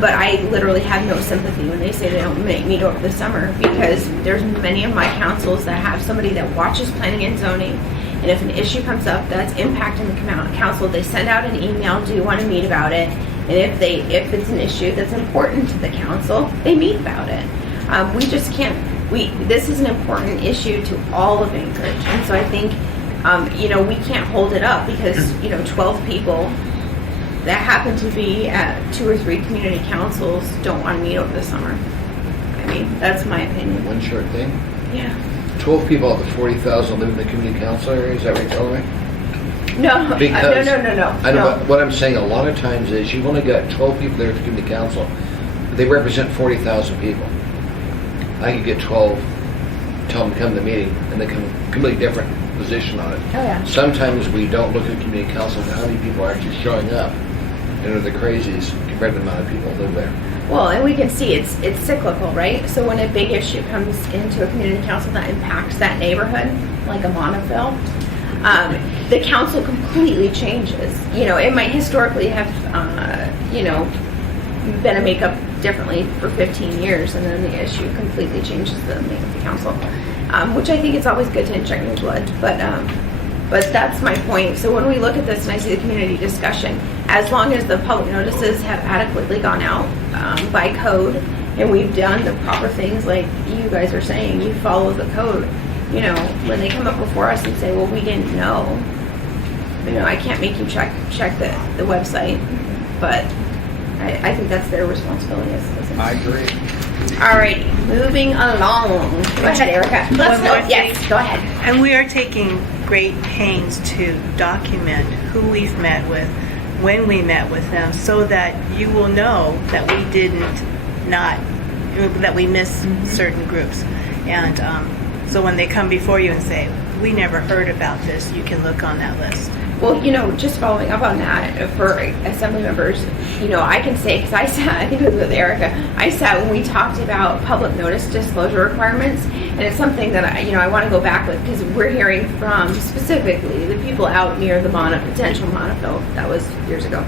but I literally have no sympathy when they say they don't meet over the summer, because there's many of my councils that have somebody that watches planning and zoning, and if an issue comes up that's impacting the council, they send out an email, do you want to meet about it? And if it's an issue that's important to the council, they meet about it. We just can't. This is an important issue to all of Anchorage, and so I think, you know, we can't hold it up because, you know, 12 people that happen to be at 2 or 3 community councils don't want to meet over the summer. I mean, that's my opinion. One short thing. Yeah. 12 people out of the 40,000 live in the community council area, is that what you're telling me? No, Because no. I know what I'm saying a lot of times is you've only got 12 people there at the community council. They represent 40,000 people. I could get 12, tell them to come to the meeting, and they come a completely different position on it. Oh, yeah. Sometimes we don't look at the community council and how many people are actually showing up, and are the crazies compared to the amount of people that live there. Well, and we can see it's cyclical, right? So when a big issue comes into a community council that impacts that neighborhood, like a Montville, the council completely changes. You know, it might historically have, you know, been a makeup differently for 15 years, and then the issue completely changes the makeup of the council, which I think it's always good to inject new blood. But that's my point. So when we look at this and I see the community discussion, as long as the public notices have adequately gone out by code, and we've done the proper things like you guys are saying, you follow the code, you know, when they come up before us and say, well, we didn't know, you know, I can't make you check the website, but I think that's their responsibility as citizens. I agree. All right, moving along. Go ahead, Erica. One more thing. Yes, go ahead. And we are taking great pains to document who we've met with, when we met with them, so that you will know that we missed certain groups. And so when they come before you and say, we never heard about this, you can look on that list. Well, you know, just following up on that, for assembly members, you know, I can say, because I sat, I think it was with Erica, I sat when we talked about public notice disclosure requirements, and it's something that I want to go back with, because we're hearing from specifically the people out near the potential Montville, that was years ago,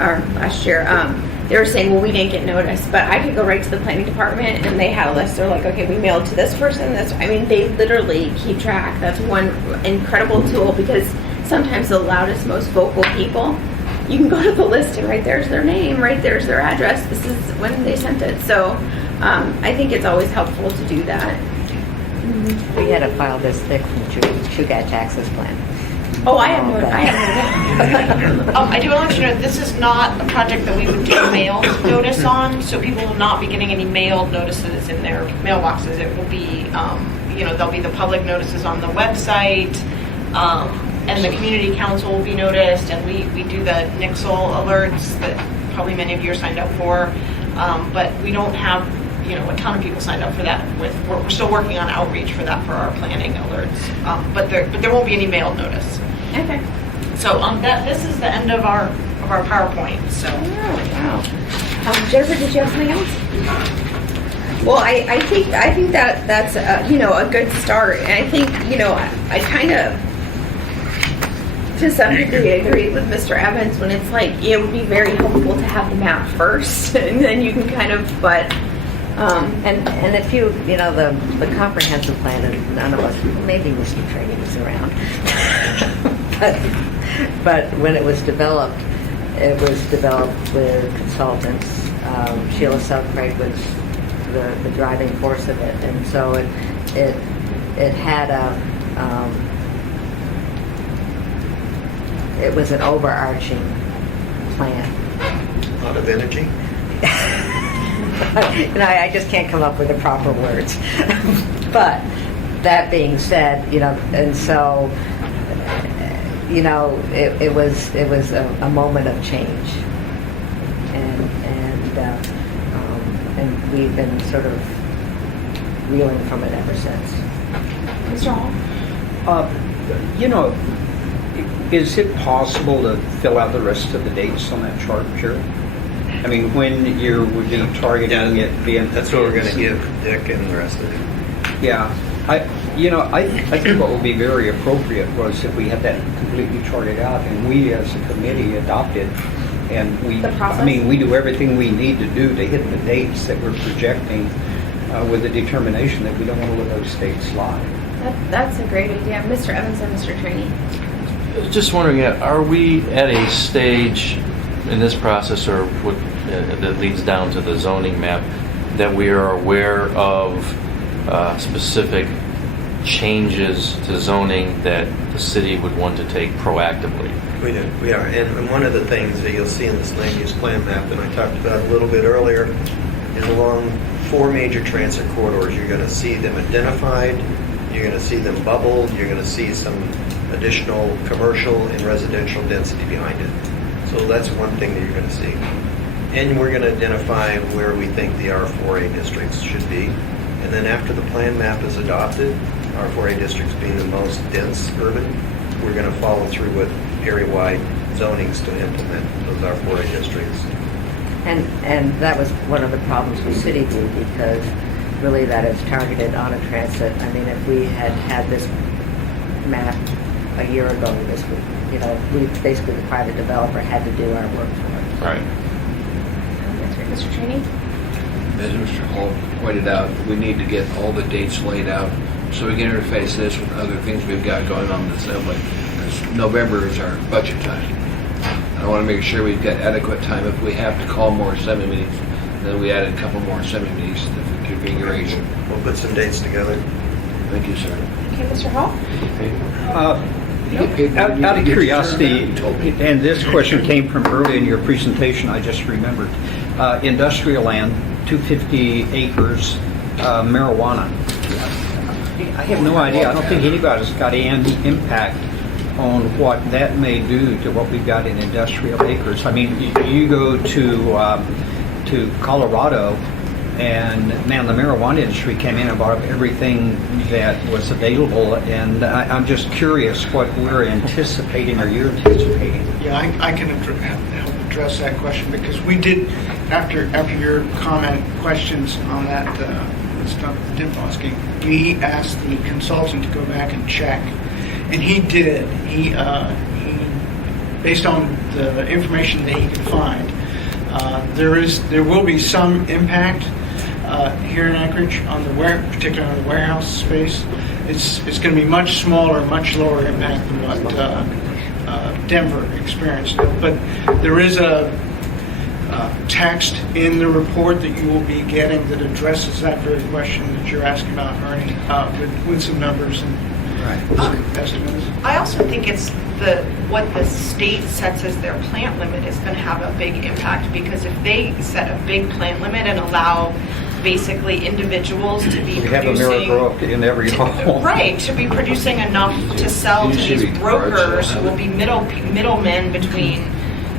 or last year, they were saying, well, we didn't get notice, but I could go right to the planning department, and they had a list. They're like, okay, we mailed to this person. They literally keep track. That's one incredible tool, because sometimes the loudest, most vocal people, you can go to the list and right there's their name, right there's their address, this is when they sent it. So I think it's always helpful to do that. We had a file this thick from Chugach Access Plan. Oh, I have no. I do want to let you know, this is not a project that we would get mailed notice on, so people will not be getting any mailed notices in their mailboxes. It will be, you know, there'll be the public notices on the website, and the community council will be noticed, and we do the Nixle alerts that probably many of you are signed up for, but we don't have, you know, a ton of people signed up for that. We're still working on outreach for that for our planning alerts, but there won't be any mailed notice. Okay. So this is the end of our PowerPoint. So. Oh, wow. Jennifer, did you have something else? Well, I think that's you know, a good start, and I think, you know, I kind of, to some degree, agree with Mr. Evans when it's like it would be very helpful to have the map first, and then you can kind of, but. And if you know, the comprehensive plan, and none of us, maybe Mr. Trady was around, but when it was developed with consultants. Sheila Southcraig was the driving force of it, and so it had it was an overarching plan. A lot of energy. You know, I just can't come up with the proper words. But that being said, you know, and so, you know, it was a moment of change, and we've been sort of reeling from it ever since. Mr. Hall? You know, Is it possible to fill out the rest of the dates on that chart, Jerry? I mean, when you would be targeting it being... That's what we're going to give Dick and the rest of it. Yeah. I think what would be very appropriate was if we had that completely charted out and we as a committee adopted, and The process? I mean, we do everything we need to do to hit the dates that we're projecting with the determination that we don't want to let those dates slide. That's a great idea. Mr. Evans and Mr. Trainee. Just wondering, are we at a stage in this process, or that leads down to the zoning map, that we are aware of specific changes to zoning that the city would want to take proactively? We do. We are. And one of the things that you'll see in this land use plan map, and I talked about a little bit earlier, is along 4 major transit corridors, you're going to see them identified, you're going to see them bubbled, you're going to see some additional commercial and residential density behind it. So that's one thing that you're going to see. And we're going to identify where we think the R4A districts should be. And then after the plan map is adopted, R4A districts being the most dense urban, we're going to follow through with area-wide zonings to implement those R4A districts. And that was one of the problems with City View, because really that is targeted on a transit. I mean, if we had had this map a year ago, this would, we basically, the private developer had to do our work for us. Right. That's right. Mr. Trainee? As Mr. Hall pointed out, we need to get all the dates laid out so we can interface this with other things we've got going on in the assembly. Because November is our budget time. I want to make sure we've got adequate time. If we have to call more assembly meetings, then we added a couple more assembly meetings to the configuration. We'll put some dates together. Thank you, sir. Okay, Mr. Hall? Out of curiosity, and this question came from early in your presentation, I just remembered. Industrial land, 250 acres, marijuana. I have no idea. I don't think anybody's got any impact on what that may do to what we've got in industrial acres. I mean, you go to Colorado, and man, the marijuana industry came in and bought up everything that was available, and I'm just curious what we're anticipating or you're anticipating. Yeah, I can help address that question, because we did, after your questions on that stuff, Tim Bosky, we asked the consultant to go back and check, and he did. He based on the information that he could find, there will be some impact here in Anchorage on particularly on the warehouse space. It's going to be much smaller, much lower impact than what Denver experienced. But there is a text in the report that you will be getting that addresses that very question that you're asking about, Ernie, with some numbers and estimates. I also think it's what the state sets as their plant limit is going to have a big impact, because if they set a big plant limit and allow basically individuals to be We have a Miracle in every home. Right, to be producing enough to sell to these brokers who will be middlemen between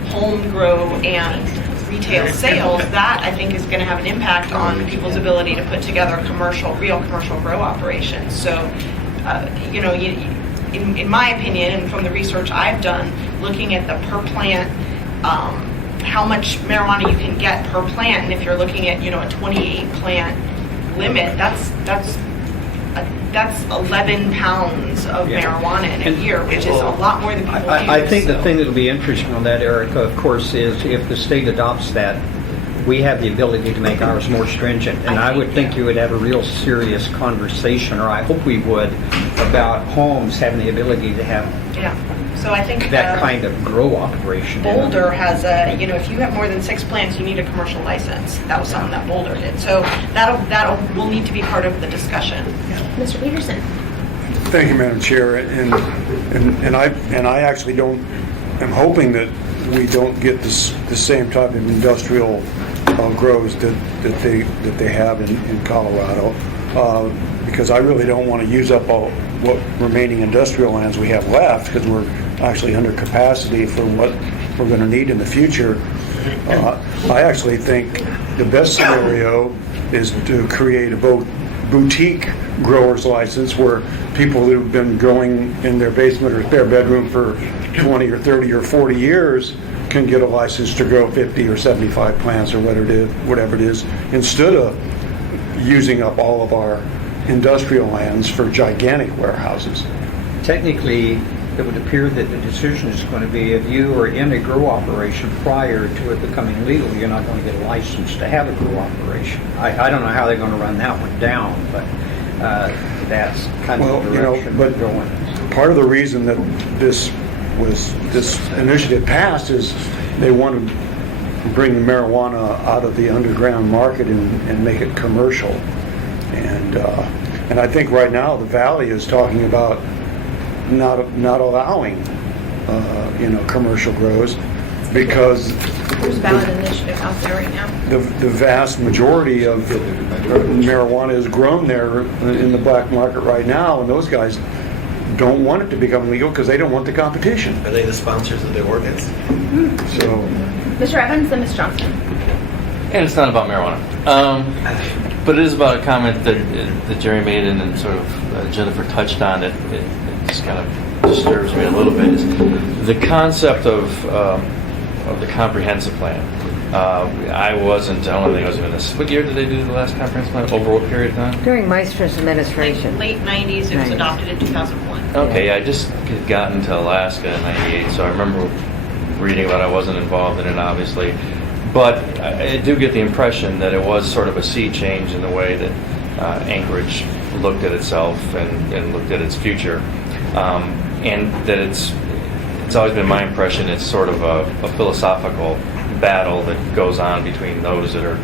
home grow and retail sales, that I think is going to have an impact on people's ability to put together real commercial grow operations. So, in my opinion, and from the research I've done, looking at the per plant, how much marijuana you can get per plant, and if you're looking at a 28 plant limit, that's 11 pounds of marijuana in a year, which is a lot more than people use. I think the thing that'll be interesting on that, Erica, of course, is if the state adopts that, we have the ability to make ours more stringent. And I would think you would have a real serious conversation, or I hope we would, about homes having the ability to have So I think that kind of grow operation. Boulder has if you have more than 6 plants, you need a commercial license. That was something that Boulder did. So will need to be part of the discussion. Mr. Peterson? Thank you, Madam Chair. And I actually am hoping that we don't get the same type of industrial grows that they have in Colorado, because I really don't want to use up all what remaining industrial lands we have left, because we're actually under capacity for what we're going to need in the future. I actually think the best scenario is to create both boutique grower's license where people who've been growing in their basement or spare bedroom for 20 or 30 or 40 years can get a license to grow 50 or 75 plants or whatever it is, instead of using up all of our industrial lands for gigantic warehouses. Technically, it would appear that the decision is going to be if you are in a grow operation prior to it becoming legal, you're not going to get a license to have a grow operation. I don't know how they're going to run that one down, but that's kind of the direction we're going. Part of the reason that this initiative passed is they want to bring marijuana out of the underground market and make it commercial. And I think right now the Valley is talking about not allowing commercial grows because There's a ballot initiative out there right now. the vast majority of marijuana is grown there in the black market right now, and those guys don't want it to become legal because they don't want the competition. Are they the sponsors of the ordinance? So, Mr. Evans and Ms. Johnston. And it's not about marijuana. But it is about a comment that Jerry made and then sort of Jennifer touched on it. It just kind of disturbs me a little bit. Is the concept of the comprehensive plan. I don't think I was even this. What year did they do the last comprehensive plan? Over what period of time? During Meister's administration. Late 90s, it was adopted in 2001. Okay, I just had gotten to Alaska in '98, so I remember reading about it. I wasn't involved in it, obviously. But I do get the impression that it was sort of a sea change in the way that Anchorage looked at itself and looked at its future. And that it's always been my impression it's sort of a philosophical battle that goes on between those that are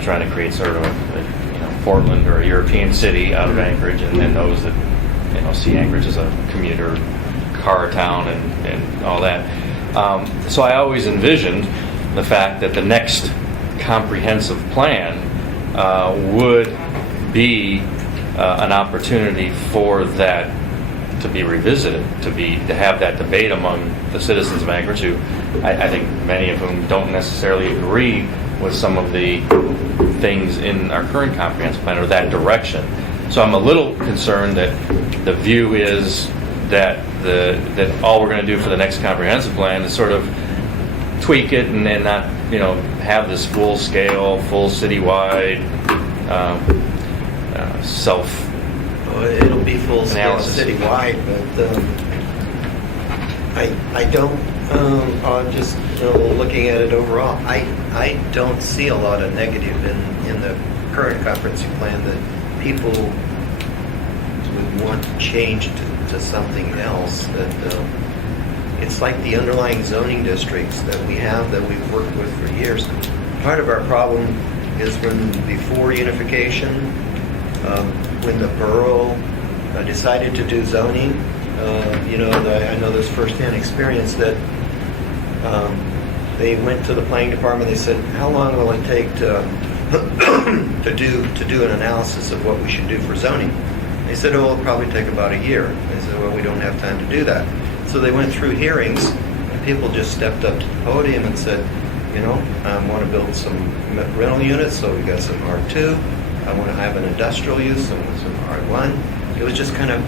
trying to create sort of a Portland or a European city out of Anchorage, and then those that see Anchorage as a commuter car town and all that. So I always envisioned the fact that the next comprehensive plan would be an opportunity for that to be revisited, to have that debate among the citizens of Anchorage, who I think many of whom don't necessarily agree with some of the things in our current comprehensive plan or that direction. So I'm a little concerned that the view is that that all we're going to do for the next comprehensive plan is sort of tweak it and then not have this full scale, full citywide self. It'll be full scale analysis. citywide, but I don't. Just looking at it overall, I don't see a lot of negative in the current comprehensive plan that people would want to change to something else. That it's like the underlying zoning districts that we have that we've worked with for years. Part of our problem is before unification, when the borough decided to do zoning, I know there's firsthand experience that they went to the planning department. They said, "How long will it take to do an analysis of what we should do for zoning?" They said, "Oh, it'll probably take about a year." They said, "Well, we don't have time to do that." So they went through hearings, and people just stepped up to the podium and said, I want to build some rental units, so we got some R2. I want to have an industrial use, so some R1. It was just kind of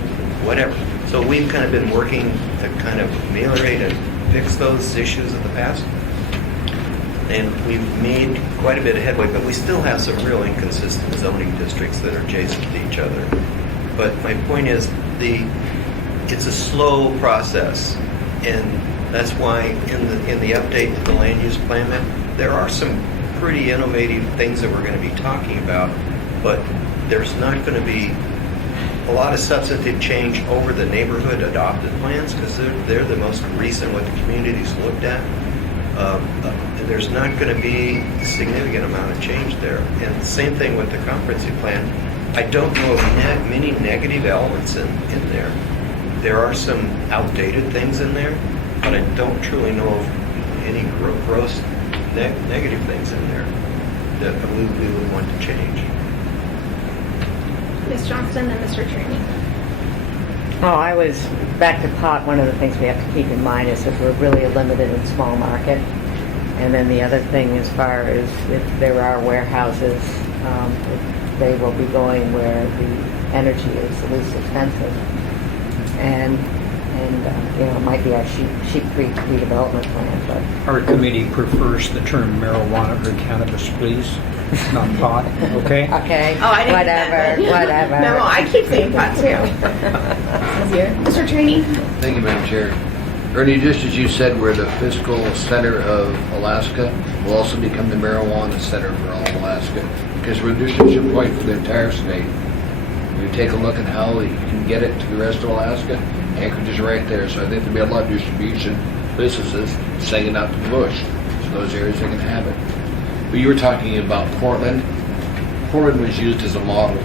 whatever. So we've kind of been working to kind of ameliorate and fix those issues of the past. And we've made quite a bit of headway, but we still have some real inconsistent zoning districts that are adjacent to each other. But my point is, it's a slow process, and that's why in the update to the land use plan, there are some pretty innovative things that we're going to be talking about, but there's not going to be a lot of substantive change over the neighborhood adopted plans because they're the most recent what the community's looked at. There's not going to be a significant amount of change there. And the same thing with the comprehensive plan. I don't know of many negative elements in there. There are some outdated things in there, but I don't truly know of any gross negative things in there that we would want to change. Ms. Johnston and Mr. Tierney. Oh, I was back to pot. One of the things we have to keep in mind is that we're really limited in small market. And then the other thing, as far as if there are warehouses, they will be going where the energy is the least expensive. And it might be our Sheep Creek redevelopment plan, but Our committee prefers the term marijuana or cannabis, please, not pot, okay? okay, Oh, I didn't get that. whatever. No, I keep saying pot too. Easier. Mr. Trainee? Thank you, Madam Chair. Ernie, just as you said, we're the fiscal center of Alaska, we'll also become the marijuana center for all Alaska, because we're a distribution point for the entire state. We take a look at how you can get it to the rest of Alaska. Anchorage is right there, so I think there'll be a lot of distribution businesses sending it out to the bush, so those areas they can have it. But you were talking about Portland. Portland was used as a model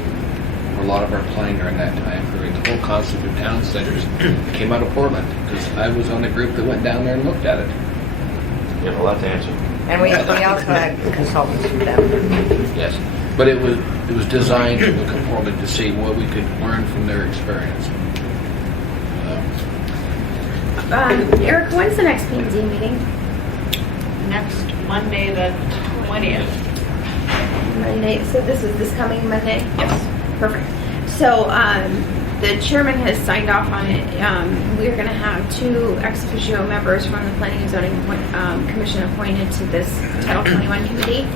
for a lot of our planning during that time. The whole concept of town centers came out of Portland, because I was on the group that went down there and looked at it. You have a lot to answer. And we also had consultants from them. Yes, but it was designed to look at Portland to see what we could learn from their experience. Eric, when's the next P&Z meeting? Next Monday, the 20th. Monday, so this is this coming Monday? Yes. Perfect. So, the chairman has signed off on it. We're gonna have 2 ex officio members from the Planning and Zoning Commission appointed to this Title 21 committee.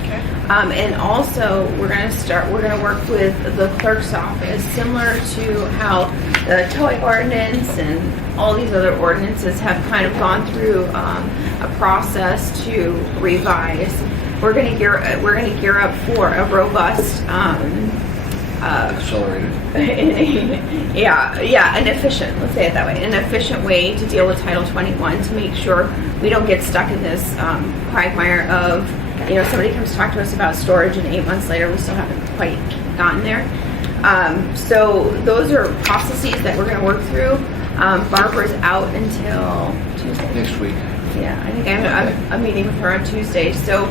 And also, we're gonna work with the clerk's office, similar to how the towing ordinance and all these other ordinances have kind of gone through a process to revise. We're gonna gear up for a robust Accelerated. an efficient, let's say it that way, an efficient way to deal with Title 21 to make sure we don't get stuck in this quagmire of, somebody comes to talk to us about storage and 8 months later we still haven't quite gotten there. So those are processes that we're going to work through. Barbara's out until Tuesday. Next week. Yeah, I think I'm meeting with her on Tuesday. So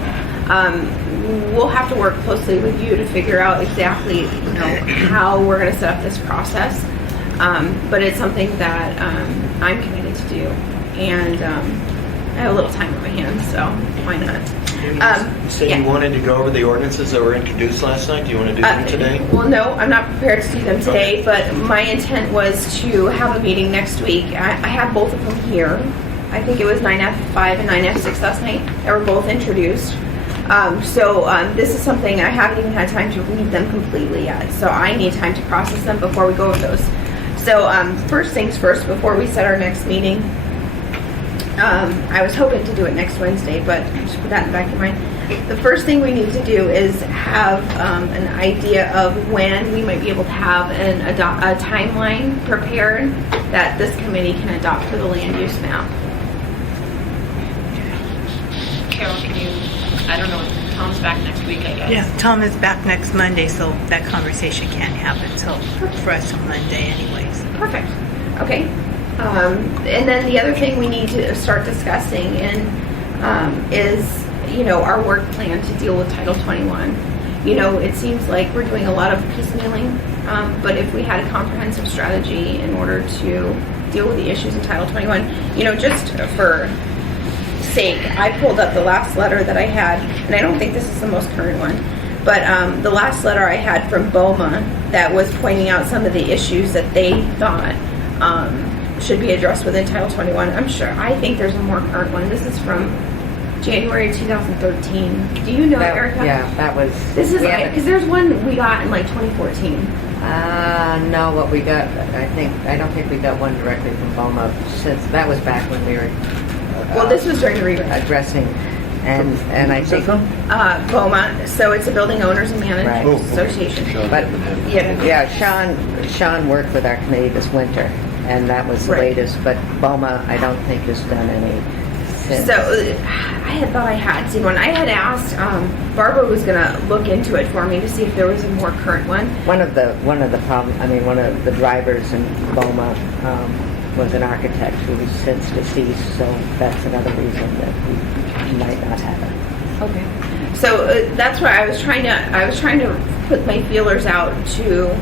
we'll have to work closely with you to figure out exactly, how we're going to set up this process. But it's something that I'm committed to do, and I have a little time on my hands, so why not? You said you wanted to go over the ordinances that were introduced last night. Do you want to do them today? Well, no, I'm not prepared to do them today, but my intent was to have a meeting next week. I have both of them here. I think it was 9F5 and 9F6 last night. They were both introduced. This is something I haven't even had time to read them completely yet, so I need time to process them before we go over those. So first things first, before we set our next meeting, I was hoping to do it next Wednesday, but just put that in the back of your mind. The first thing we need to do is have an idea of when we might be able to have a timeline prepared that this committee can adopt for the land use map. Carol, I don't know, Tom's back next week, I guess. Yeah, Tom is back next Monday, so that conversation can't happen until for us on Monday anyways. Perfect. Okay. And then the other thing we need to start discussing is, our work plan to deal with Title 21. It seems like we're doing a lot of piecemealing, but if we had a comprehensive strategy in order to deal with the issues in Title 21, just for sake, I pulled up the last letter that I had, and I don't think this is the most current one, but the last letter I had from BOMA that was pointing out some of the issues that they thought should be addressed within Title 21. I think there's a more current one. This is from January 2013. Do you know, Erica? Yeah, that was... This is because there's one we got in 2014. No, what we got, I don't think we got one directly from BOMA, since that was back when we were... Well, this was during the revamp. Addressing, and I think... BOMA, so it's a Building Owners and Managers Right. Association. But, Sean worked with our committee this winter, and that was the Right. latest, but BOMA, I don't think has done any since. So I had thought I had seen one. I had asked, Barbara was gonna look into it for me to see if there was a more current one. One of the drivers in BOMA was an architect who was since deceased, so that's another reason that we might not have it. Okay. So that's why I was trying to put my feelers out to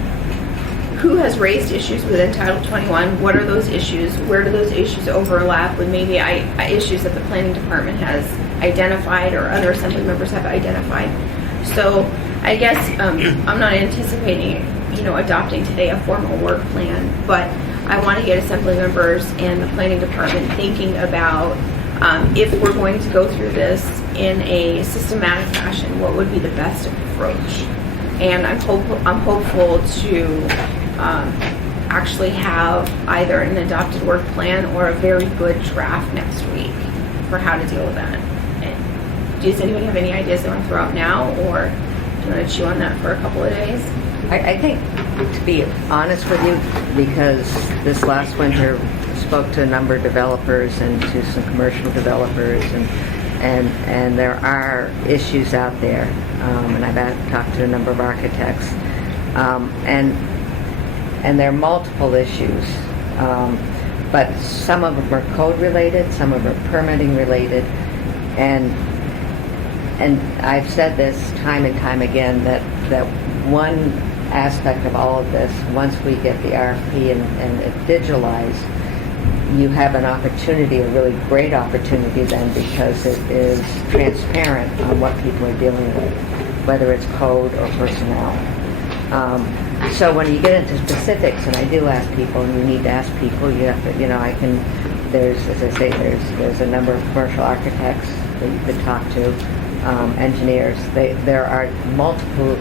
who has raised issues within Title 21. What are those issues? Where do those issues overlap with maybe issues that the planning department has identified or other assembly members have identified? So I guess I'm not anticipating, adopting today a formal work plan, but I want to get assembly members and the planning department thinking about if we're going to go through this in a systematic fashion, what would be the best approach? And I'm hopeful to actually have either an adopted work plan or a very good draft next week for how to deal with that. And does anybody have any ideas they want to throw out now, or do you want to chew on that for a couple of days? I think, to be honest with you, because this last winter spoke to a number of developers and to some commercial developers, and there are issues out there, and I've talked to a number of architects, and there are multiple issues, but some of them are code related, some of them are permitting related, and I've said this time and time again that one aspect of all of this, once we get the RFP and it digitalized, you have an opportunity, a really great opportunity then, because it is transparent on what people are dealing with, whether it's code or personnel. So when you get into specifics, and I do ask people, and you need to ask people, you have to, there's, as I say, there's a number of commercial architects that you could talk to, engineers. There are multiple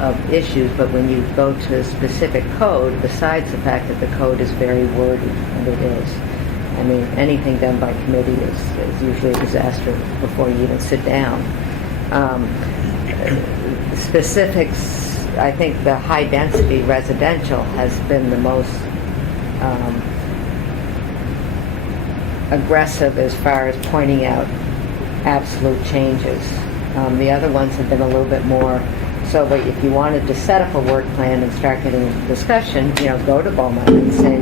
of issues, but when you go to a specific code, besides the fact that the code is very wordy, and it is, I mean, anything done by committee is usually a disaster before you even sit down. Specifics, I think the high-density residential has been the most aggressive as far as pointing out absolute changes. The other ones have been a little bit more. So but if you wanted to set up a work plan and start getting discussion, go to Beaumont and say,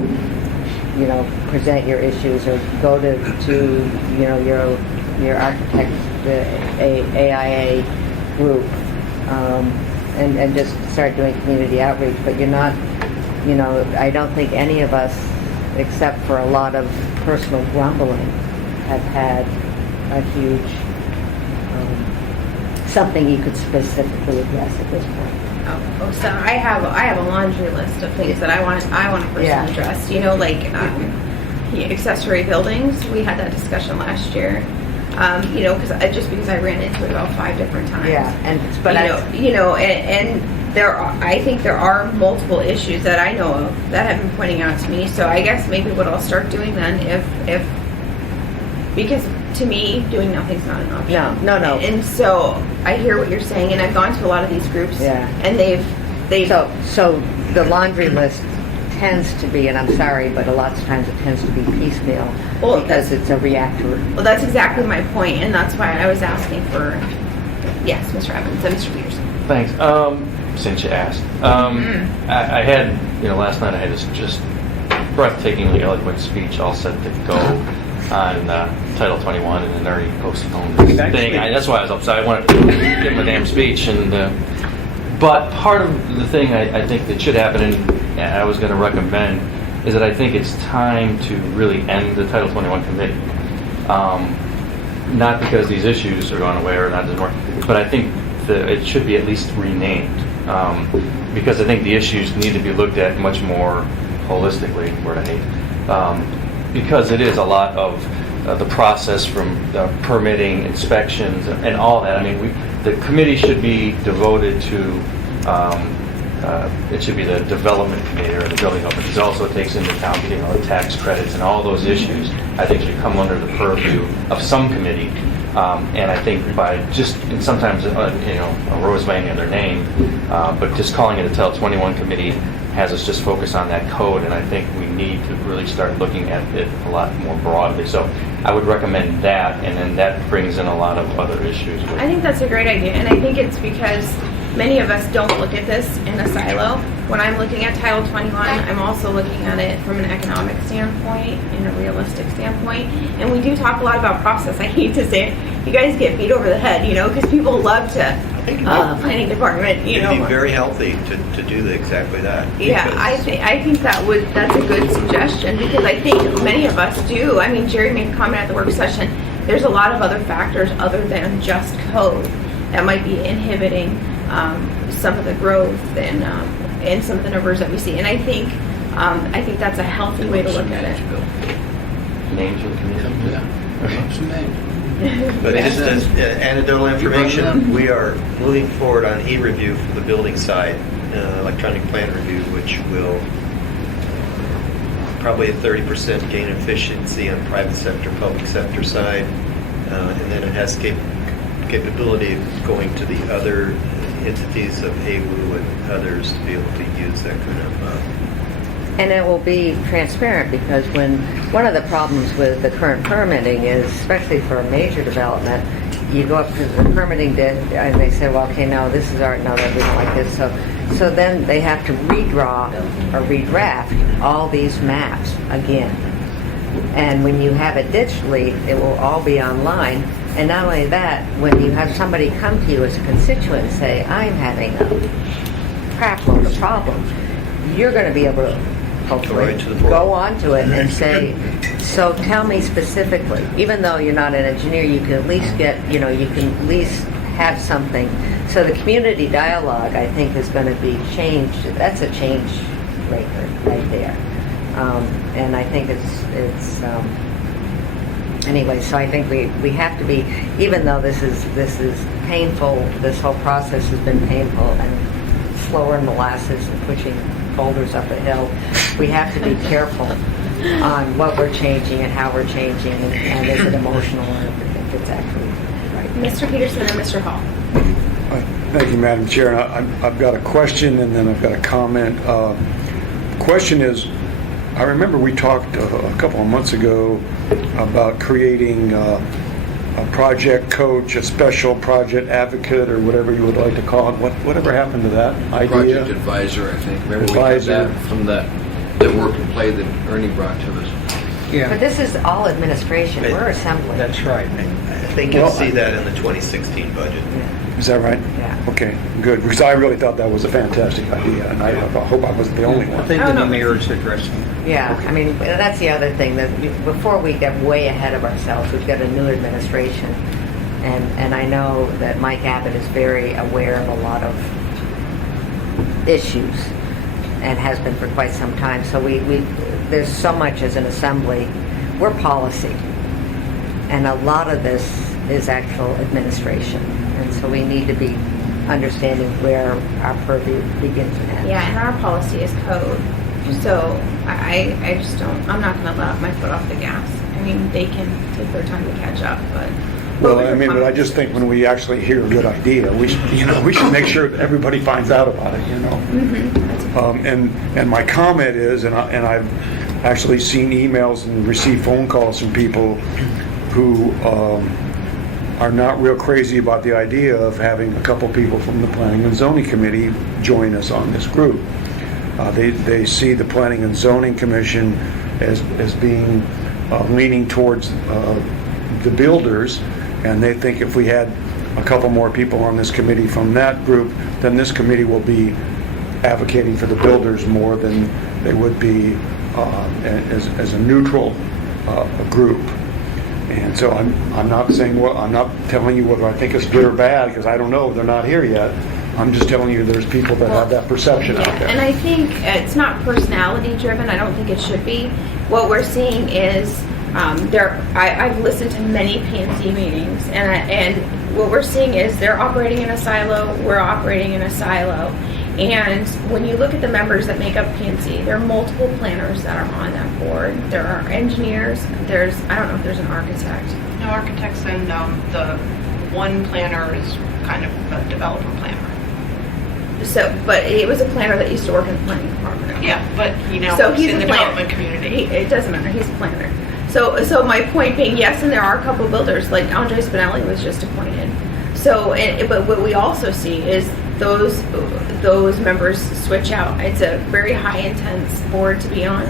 present your issues, or go to your architect, the AIA group, and just start doing community outreach. But you're not, I don't think any of us, except for a lot of personal grumbling, have had a huge something you could specifically address at this point. Oh, so I have a laundry list of things that I want to personally address. Accessory buildings. We had that discussion last year. Because I ran into it about 5 different times. Yeah, and I think there are multiple issues that I know of that have been pointing out to me. So I guess maybe what I'll start doing then, because to me, doing nothing's not an option. No. And so I hear what you're saying, and I've gone to a lot of these groups, and they've. So the laundry list tends to be, and I'm sorry, but a lot of times it tends to be piecemeal because it's a reactor. Well, that's exactly my point, and that's why I was asking for. Yes, Mr. Evans and Mr. Peterson. Thanks. Since you asked, I had, last night I had this just breathtakingly eloquent speech all set to go on Title 21, and then already postponed this thing. That's why I was upset. I wanted to give him a damn speech, but part of the thing I think that should happen, and I was going to recommend, is that I think it's time to really end the Title 21 committee. Not because these issues are going away or not anymore, but I think it should be at least renamed, because I think the issues need to be looked at much more holistically, word I hate, because it is a lot of the process from permitting, inspections, and all that. I mean, the committee should be devoted to, it should be the development committee or the building up, because it also takes into account, the tax credits and all those issues, I think should come under the purview of some committee. And I think by just, and sometimes, a rose by any other name, but just calling it a Title 21 committee has us just focus on that code, and I think we need to really start looking at it a lot more broadly. So I would recommend that, and then that brings in a lot of other issues. I think that's a great idea, and I think it's because many of us don't look at this in a silo. When I'm looking at Title 21, I'm also looking at it from an economic standpoint and a realistic standpoint. And we do talk a lot about process. I hate to say it. You guys get beat over the head, because people love to, planning department, It'd be very healthy to do exactly that. Yeah, I think that's a good suggestion, because I think many of us do. I mean, Jerry made a comment at the work session. There's a lot of other factors other than just code that might be inhibiting some of the growth and some of the numbers that we see. And I think that's a healthy way to look at it. Names of the community. Yeah. Some names. But just as anecdotal information, we are moving forward on e-review for the building side, electronic plan review, which will probably a 30% gain efficiency on private sector, public sector side. And then it has capability of going to the other entities of AWU and others to be able to use that kind of And it will be transparent, because one of the problems with the current permitting is, especially for a major development, you go up to the permitting and they say, well, okay, no, this is our, no, we don't like this. So then they have to redraw or redraft all these maps again. And when you have it digitally, it will all be online. And not only that, when you have somebody come to you as a constituent and say, I'm having a crap load of problems, you're going to be able to hopefully go onto it and say, so tell me specifically. Even though you're not an engineer, you can at least get, you can at least have something. So the community dialogue, I think, is going to be changed. That's a change maker right there. And I think it's anyway, so I think we have to be, even though this is painful, this whole process has been painful and slower in molasses and pushing boulders up a hill, we have to be careful on what we're changing and how we're changing, and is it emotional or if it's actually right. Mr. Peterson and Mr. Hall. Thank you, Madam Chair. I've got a question and then I've got a comment. Question is, I remember we talked a couple of months ago about creating a project coach, a special project advocate, or whatever you would like to call it. Whatever happened to that idea? Project advisor, I think. Remember Advisor. we got that from that work and play that Ernie brought to us. Yeah. But this is all administration. We're assembly. That's right. I think you'll see that in the 2016 budget. Is that right? Yeah. Okay, good. Because I really thought that was a fantastic idea, and I hope I wasn't the only I one. think Oh, the no. new mayor's addressing it. Yeah, I mean, that's the other thing, that before we get way ahead of ourselves, we've got a new administration, and I know that Mike Abbott is very aware of a lot of issues, and has been for quite some time. So there's so much as an assembly. We're policy, and a lot of this is actual administration, and so we need to be understanding where our purview begins and ends. Yeah, and our policy is code. So I just don't, I'm not going to let my foot off the gas. I mean, they can take their time to catch up, but. Well, I mean, but I just think when we actually hear a good idea, we should make sure that everybody finds out about it, And my comment is, and I've actually seen emails and received phone calls from people who are not real crazy about the idea of having a couple people from the Planning and Zoning Committee join us on this group. They see the Planning and Zoning Commission as being leaning towards the builders, and they think if we had a couple more people on this committee from that group, then this committee will be advocating for the builders more than they would be as a neutral group. And so I'm not saying, well, I'm not telling you whether I think it's good or bad, because I don't know, they're not here yet. I'm just telling you there's people that have that perception out there. And I think it's not personality driven. I don't think it should be. What we're seeing is I've listened to many P&Z meetings, and what we're seeing is they're operating in a silo. We're operating in a silo. And when you look at the members that make up P&Z, there are multiple planners that are on that board. There are engineers. I don't know if there's an architect. No architects, and the one planner is kind of a developer planner. So, but it was a planner that used to work in the planning department. Yeah, but he now So works he's in a the planner. development community. It doesn't matter. He's a planner. So my point being, yes, and there are a couple builders, like Andre Spinelli was just appointed. So, but what we also see is those members switch out. It's a very high intense board to be on,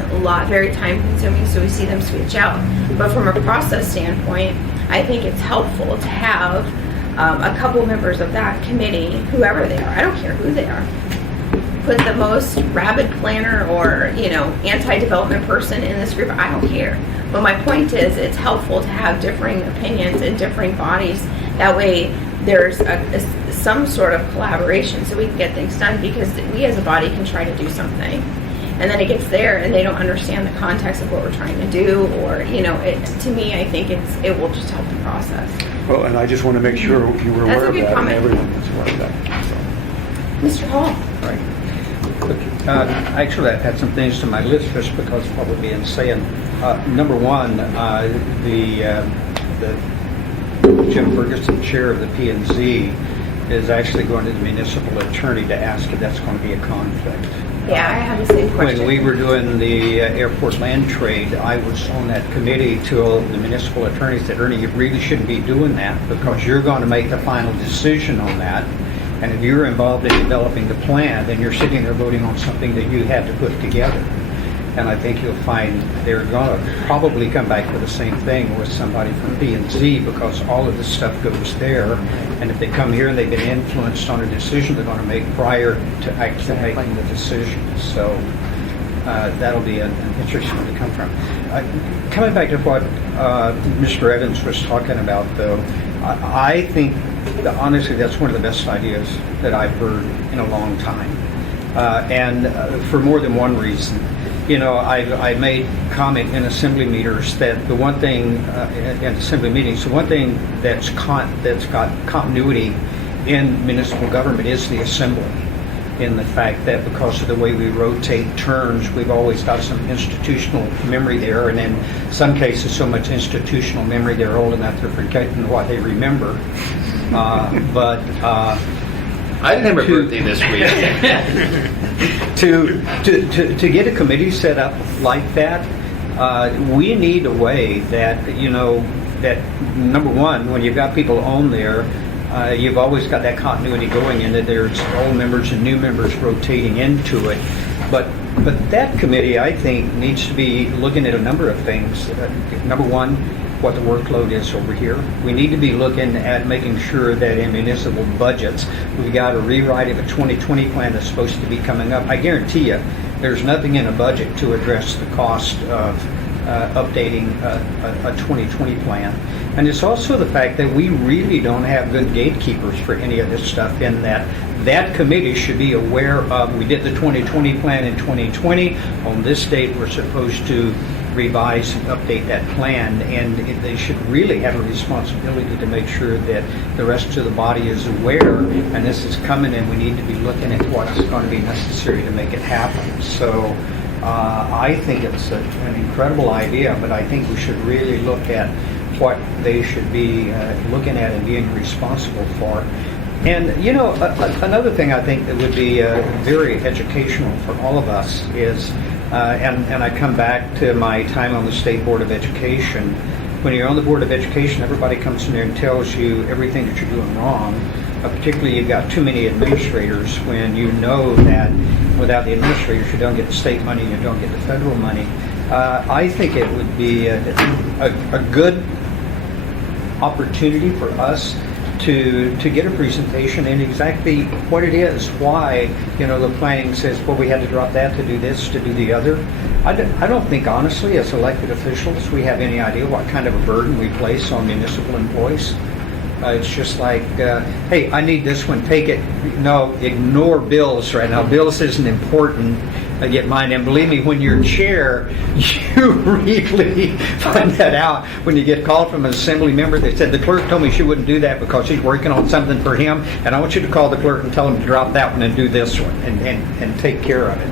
very time consuming, so we see them switch out. But from a process standpoint, I think it's helpful to have a couple members of that committee, whoever they are, I don't care who they are, put the most rabid planner or anti-development person in this group, I don't care. But my point is, it's helpful to have differing opinions in differing bodies. That way there's a some sort of collaboration so we can get things done, because we as a body can try to do something. And then it gets there and they don't understand the context of what we're trying to do, or, you know, to me, I think it will just help the process. Well, and I just want to make sure you were That's aware a of good that, and comment. everyone is aware of that. So. Mr. Hall? Right. Actually, I've had some things to my list just because probably in saying, number one, the Jim Ferguson, chair of the P&Z, is actually going to the municipal attorney to ask if that's going to be a conflict. Yeah, I have the same question. When we were doing the airport land trade, I was on that committee till the municipal attorney said, Ernie, you really shouldn't be doing that because you're going to make the final decision on that. And if you're involved in developing the plan, then you're sitting there voting on something that you had to put together. And I think you'll find they're going to probably come back with the same thing with somebody from P&Z, because all of this stuff goes there. And if they come here and they've been influenced on a decision they're going to make prior to actually making the decision. So that'll be an interesting one to come from. Coming back to what Mr. Evans was talking about, though, I think honestly that's one of the best ideas that I've heard in a long time. And for more than one reason. You know, I made comment in assembly meetings that the one thing in assembly meetings, the one thing that's got continuity in municipal government is the assembly. In the fact that because of the way we rotate turns, we've always got some institutional memory there, and in some cases, so much institutional memory they're old enough they're forgetting what they remember. I didn't have a birthday this week. To get a committee set up like that, we need a way that, you know, that number one, when you've got people on there, you've always got that continuity going in, that there's old members and new members rotating into it. But that committee, I think, needs to be looking at a number of things. Number one, what the workload is over here. We need to be looking at making sure that in municipal budgets, we've got a rewrite of a 2020 plan that's supposed to be coming up. I guarantee you, there's nothing in a budget to address the cost of updating a 2020 plan. And it's also the fact that we really don't have good gatekeepers for any of this stuff, in that committee should be aware of, we did the 2020 plan in 2020, on this date we're supposed to revise and update that plan, and they should really have a responsibility to make sure that the rest of the body is aware, and this is coming, and we need to be looking at what's going to be necessary to make it happen. So I think it's an incredible idea, but I think we should really look at what they should be looking at and being responsible for. And, you know, another thing I think that would be very educational for all of us is, and I come back to my time on the State Board of Education. When you're on the Board of Education, everybody comes in there and tells you everything that you're doing wrong. Particularly, you've got too many administrators, when you know that without the administrators, you don't get the state money, you don't get the federal money. I think it would be a good opportunity for us to get a presentation in exactly what it is, why, you know, the planning says, well, we had to drop that to do this, to do the other. I don't think, honestly, as elected officials, we have any idea what kind of a burden we place on municipal employees. It's just like, hey, I need this one, take it. No, ignore bills right now. Bills isn't important. I get mine. And believe me, when you're chair, you really find that out when you get called from an assembly member. They said, the clerk told me she wouldn't do that because she's working on something for him, and I want you to call the clerk and tell him to drop that one and do this one and take care of it.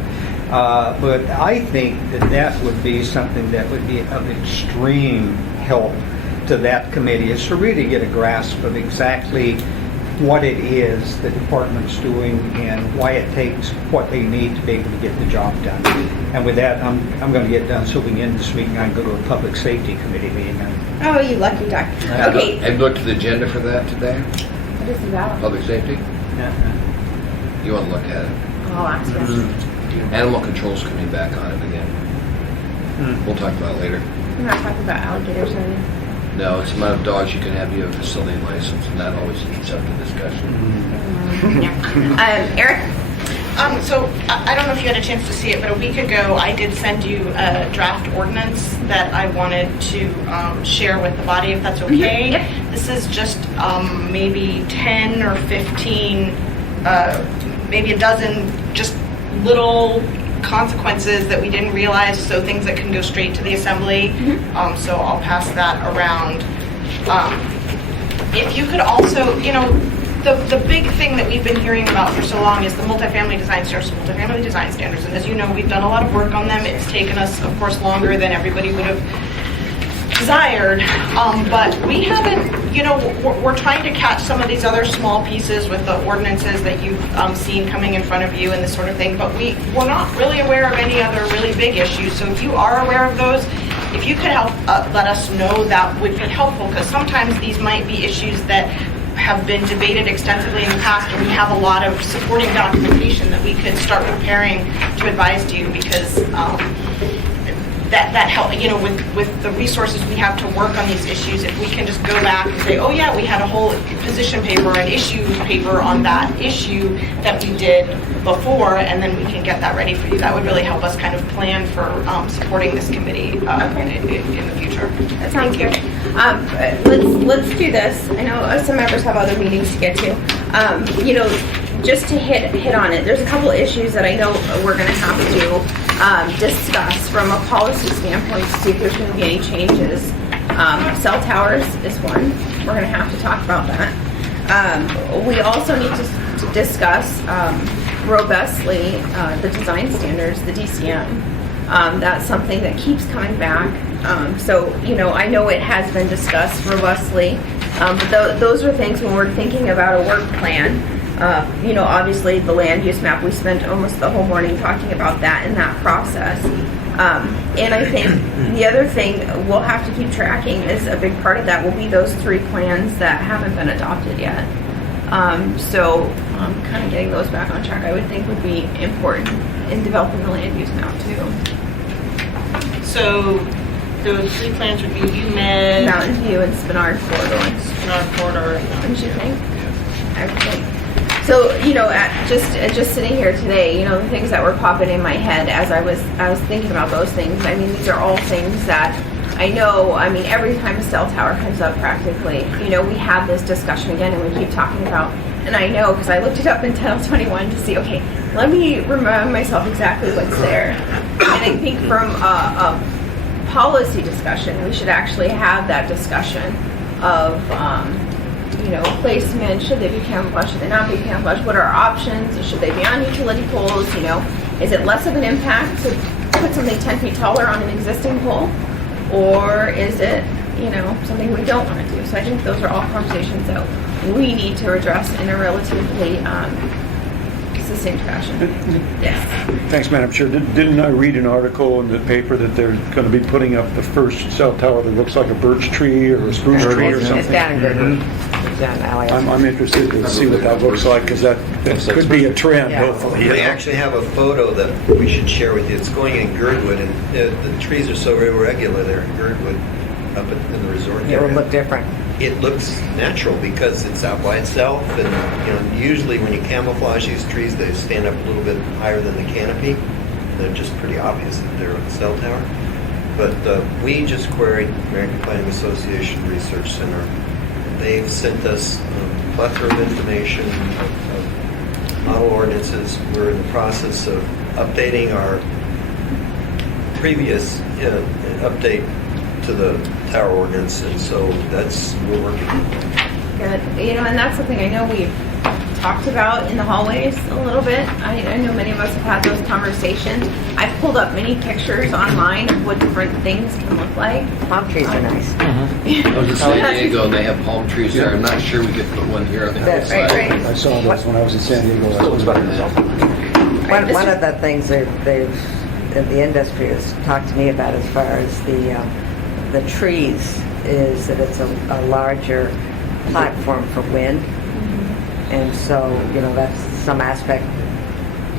But I think that would be something that would be of extreme help to that committee, is to really get a grasp of exactly what it is the department's doing and why it takes what they need to be able to get the job done. And with that, I'm going to get done so we can end this meeting. I can go to a public safety committee meeting. Oh, you lucky duck. Okay. Have you looked at the agenda for that today? What is it about? Public safety? You want to look at it? I'll ask you. Animal control's coming back on it again. We'll talk about it later. You're not talking about alligators, are you? No, it's the amount of dogs you can have. You have a facility license, and that always eats up the discussion. Yeah. Eric? So I don't know if you had a chance to see it, but a week ago I did send you a draft ordinance that I wanted to share with the body, if that's okay. Yep. this is just maybe 10 or 15, maybe a dozen just little consequences that we didn't realize, so things that can go straight to the assembly. So I'll pass that around. If you could also, you know, the big thing that we've been hearing about for so long is the multifamily design standards. And as you know, we've done a lot of work on them. It's taken us, of course, longer than everybody would have desired. But we haven't, you know, we're trying to catch some of these other small pieces with the ordinances that you've seen coming in front of you and this sort of thing. But we're not really aware of any other really big issues. So if you are aware of those, if you could help let us know, that would be helpful, because sometimes these might be issues that have been debated extensively in the past, and we have a lot of supporting documentation that we could start preparing to advise to you, because that help, you know, with the resources we have to work on these issues. If we can just go back and say, oh yeah, we had a whole position paper, an issue paper on that issue that we did before, and then we can get that ready for you. That would really help us kind of plan for supporting this committee in the future. That sounds good. Let's do this. I know some members have other meetings to get to. You know, just to hit on it, there's a couple of issues that I know we're going to have to discuss from a policy standpoint to see if there's going to be any changes. Cell towers is one. We're going to have to talk about that. We also need to discuss robustly the design standards, the DCM. That's something that keeps coming back. So, you know, I know it has been discussed robustly, but those are things when we're thinking about a work plan. You know, obviously the land use map, we spent almost the whole morning talking about that in that process. And I think the other thing we'll have to keep tracking is a big part of that will be those 3 plans that haven't been adopted yet. So kind of getting those back on track, I would think, would be important in developing the land use map too. So those 3 plans would be UMed, Mountain View, and Spinard Corridor. Spinard Corridor. Don't you think? I would think. So, you know, just sitting here today, you know, the things that were popping in my head as I was thinking about those things. I mean, these are all things that I know. I mean, every time a cell tower comes up, practically, you know, we have this discussion again, and we keep talking about. And I know because I looked it up in Title 21 to see. Okay, let me remind myself exactly what's there. And I think from a policy discussion, we should actually have that discussion of. You know, placement, should they be camouflaged, should they not be camouflaged, what are our options, should they be on utility poles, you know, is it less of an impact to put something 10 feet taller on an existing pole, or is it, you know, something we don't want to do? So I think those are all conversations that we need to address in a relatively succinct fashion. Yes. Thanks, Madam Chair. Didn't I read an article in the paper that they're going to be putting up the first cell tower that looks like a birch tree or a spruce tree or It's something? down in Goodwood. It's down in Alley. I'm interested to see what that looks like, because that could be a trend, Yeah. hopefully. They actually have a photo that we should share with you. It's going in Girdwood, and the trees are so irregular there in Girdwood, up in the resort It would area. look different. It looks natural because it's out by itself, and you know, usually when you camouflage these trees, they stand up a little bit higher than the canopy. They're just pretty obvious that they're a cell tower. But we just queried American Planning Association Research Center. They've sent us a plethora of information of model ordinances. We're in the process of updating our previous update to the tower ordinance, and so we're working on that. Good. You know, and that's something I know we've talked about in the hallways a little bit. I know many of us have had those conversations. I've pulled up many pictures online of what different things can look like. Palm trees are nice. I was in San Diego and they have palm trees there. I'm not sure we could put one here on the That's hillside. right. I saw those when I was in San Diego last winter. One of the things the industry has talked to me about as far as the trees is that it's a larger platform for wind. And so, you know, that's some aspect.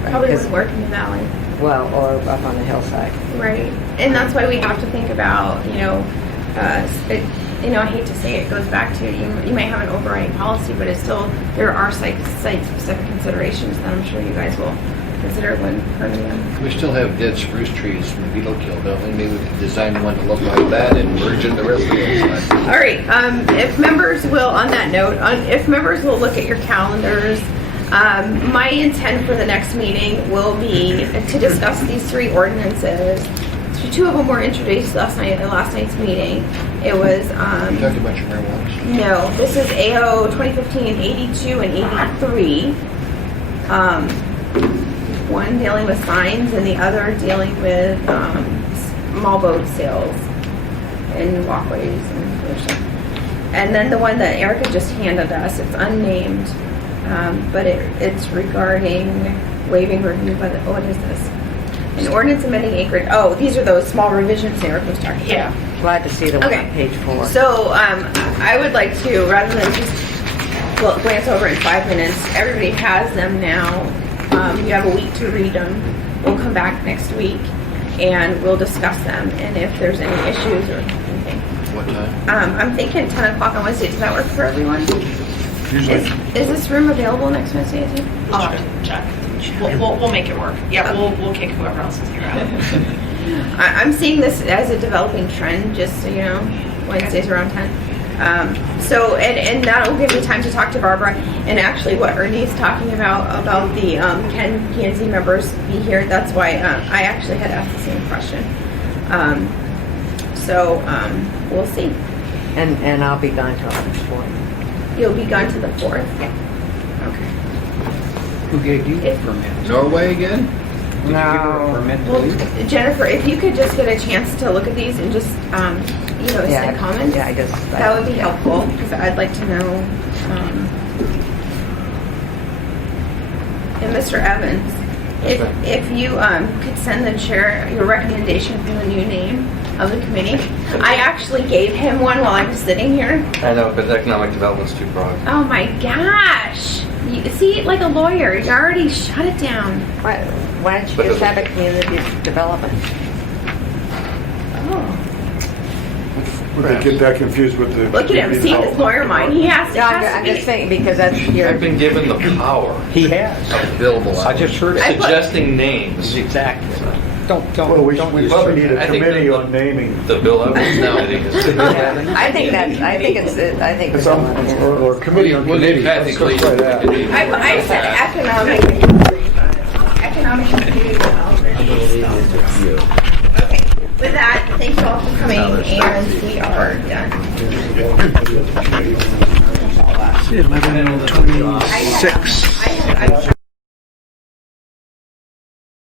Probably because- would work in the valley. Well, or up on the hillside. Right. And that's why we have to think about, you know, I hate to say it goes back to, you may have an overriding policy, but it's still, there are site-specific considerations that I'm sure you guys will consider when pruning them. We still have dead spruce trees from beetle kill, don't we? Maybe we could design one to look like that and merge in the rest of the inside. All right, if members will, on that note, if members will look at your calendars, my intent for the next meeting will be to discuss these 3 ordinances. 2 of them were introduced last night at last night's meeting. It was, Talking about your marijuana. no, this is AO 2015-82 and 83. One dealing with signs and the other dealing with small boat sales and walkways and other stuff. And then the one that Erica just handed us, it's unnamed, but it's regarding waiving review by the, what is this? An ordinance amending acreage. Oh, these are those small revisions Erica was talking about. Yeah. Glad to see the one Okay. on page 4. So I would like to, rather than just glance over in 5 minutes, everybody has them now. You have a week to read them. We'll come back next week and we'll discuss them and if there's any issues or anything. What time? I'm thinking 10 o'clock on Wednesday. Does that work for everyone? Is this room available next Wednesday? I think? I'll have to check. We'll make it work. Yeah, we'll kick whoever else is here out. I'm seeing this as a developing trend, just so you know, Wednesdays around 10. So, and that'll give me time to talk to Barbara, and actually what Ernie's talking about the can PNC members be here, that's why I actually had asked the same question. We'll see. And I'll be gone till August 4th. You'll be gone to the 4th? Yeah. Okay. Who gave you the permit? Norway again? Did you give her a permit to Well, leave? Jennifer, if you could just get a chance to look at these and just, send comments. Yeah, That would be helpful, because I'd like to know. And Mr. Evans, if you could send the chair your recommendation for the new name of the committee. I actually gave him one while I was sitting here. I know, but economic development's too broad. Oh my gosh. You see, like a lawyer, you already shut it down. Why don't you just have a community development? Oh. Would they get that confused with the? Look at him, see his lawyer mind. He has to. No, I'm just saying, because that's your... I've been given the power. He has. Billable I just heard it. Suggesting names. Exactly. Don't Well, we probably need a I think committee the- on naming. The Bill Evans committee is. I think it's Or committee on committee. Kathy, please. Let's try that. I said economic and community development. Okay, with that, thank you all for coming, and we are done. 11:26. I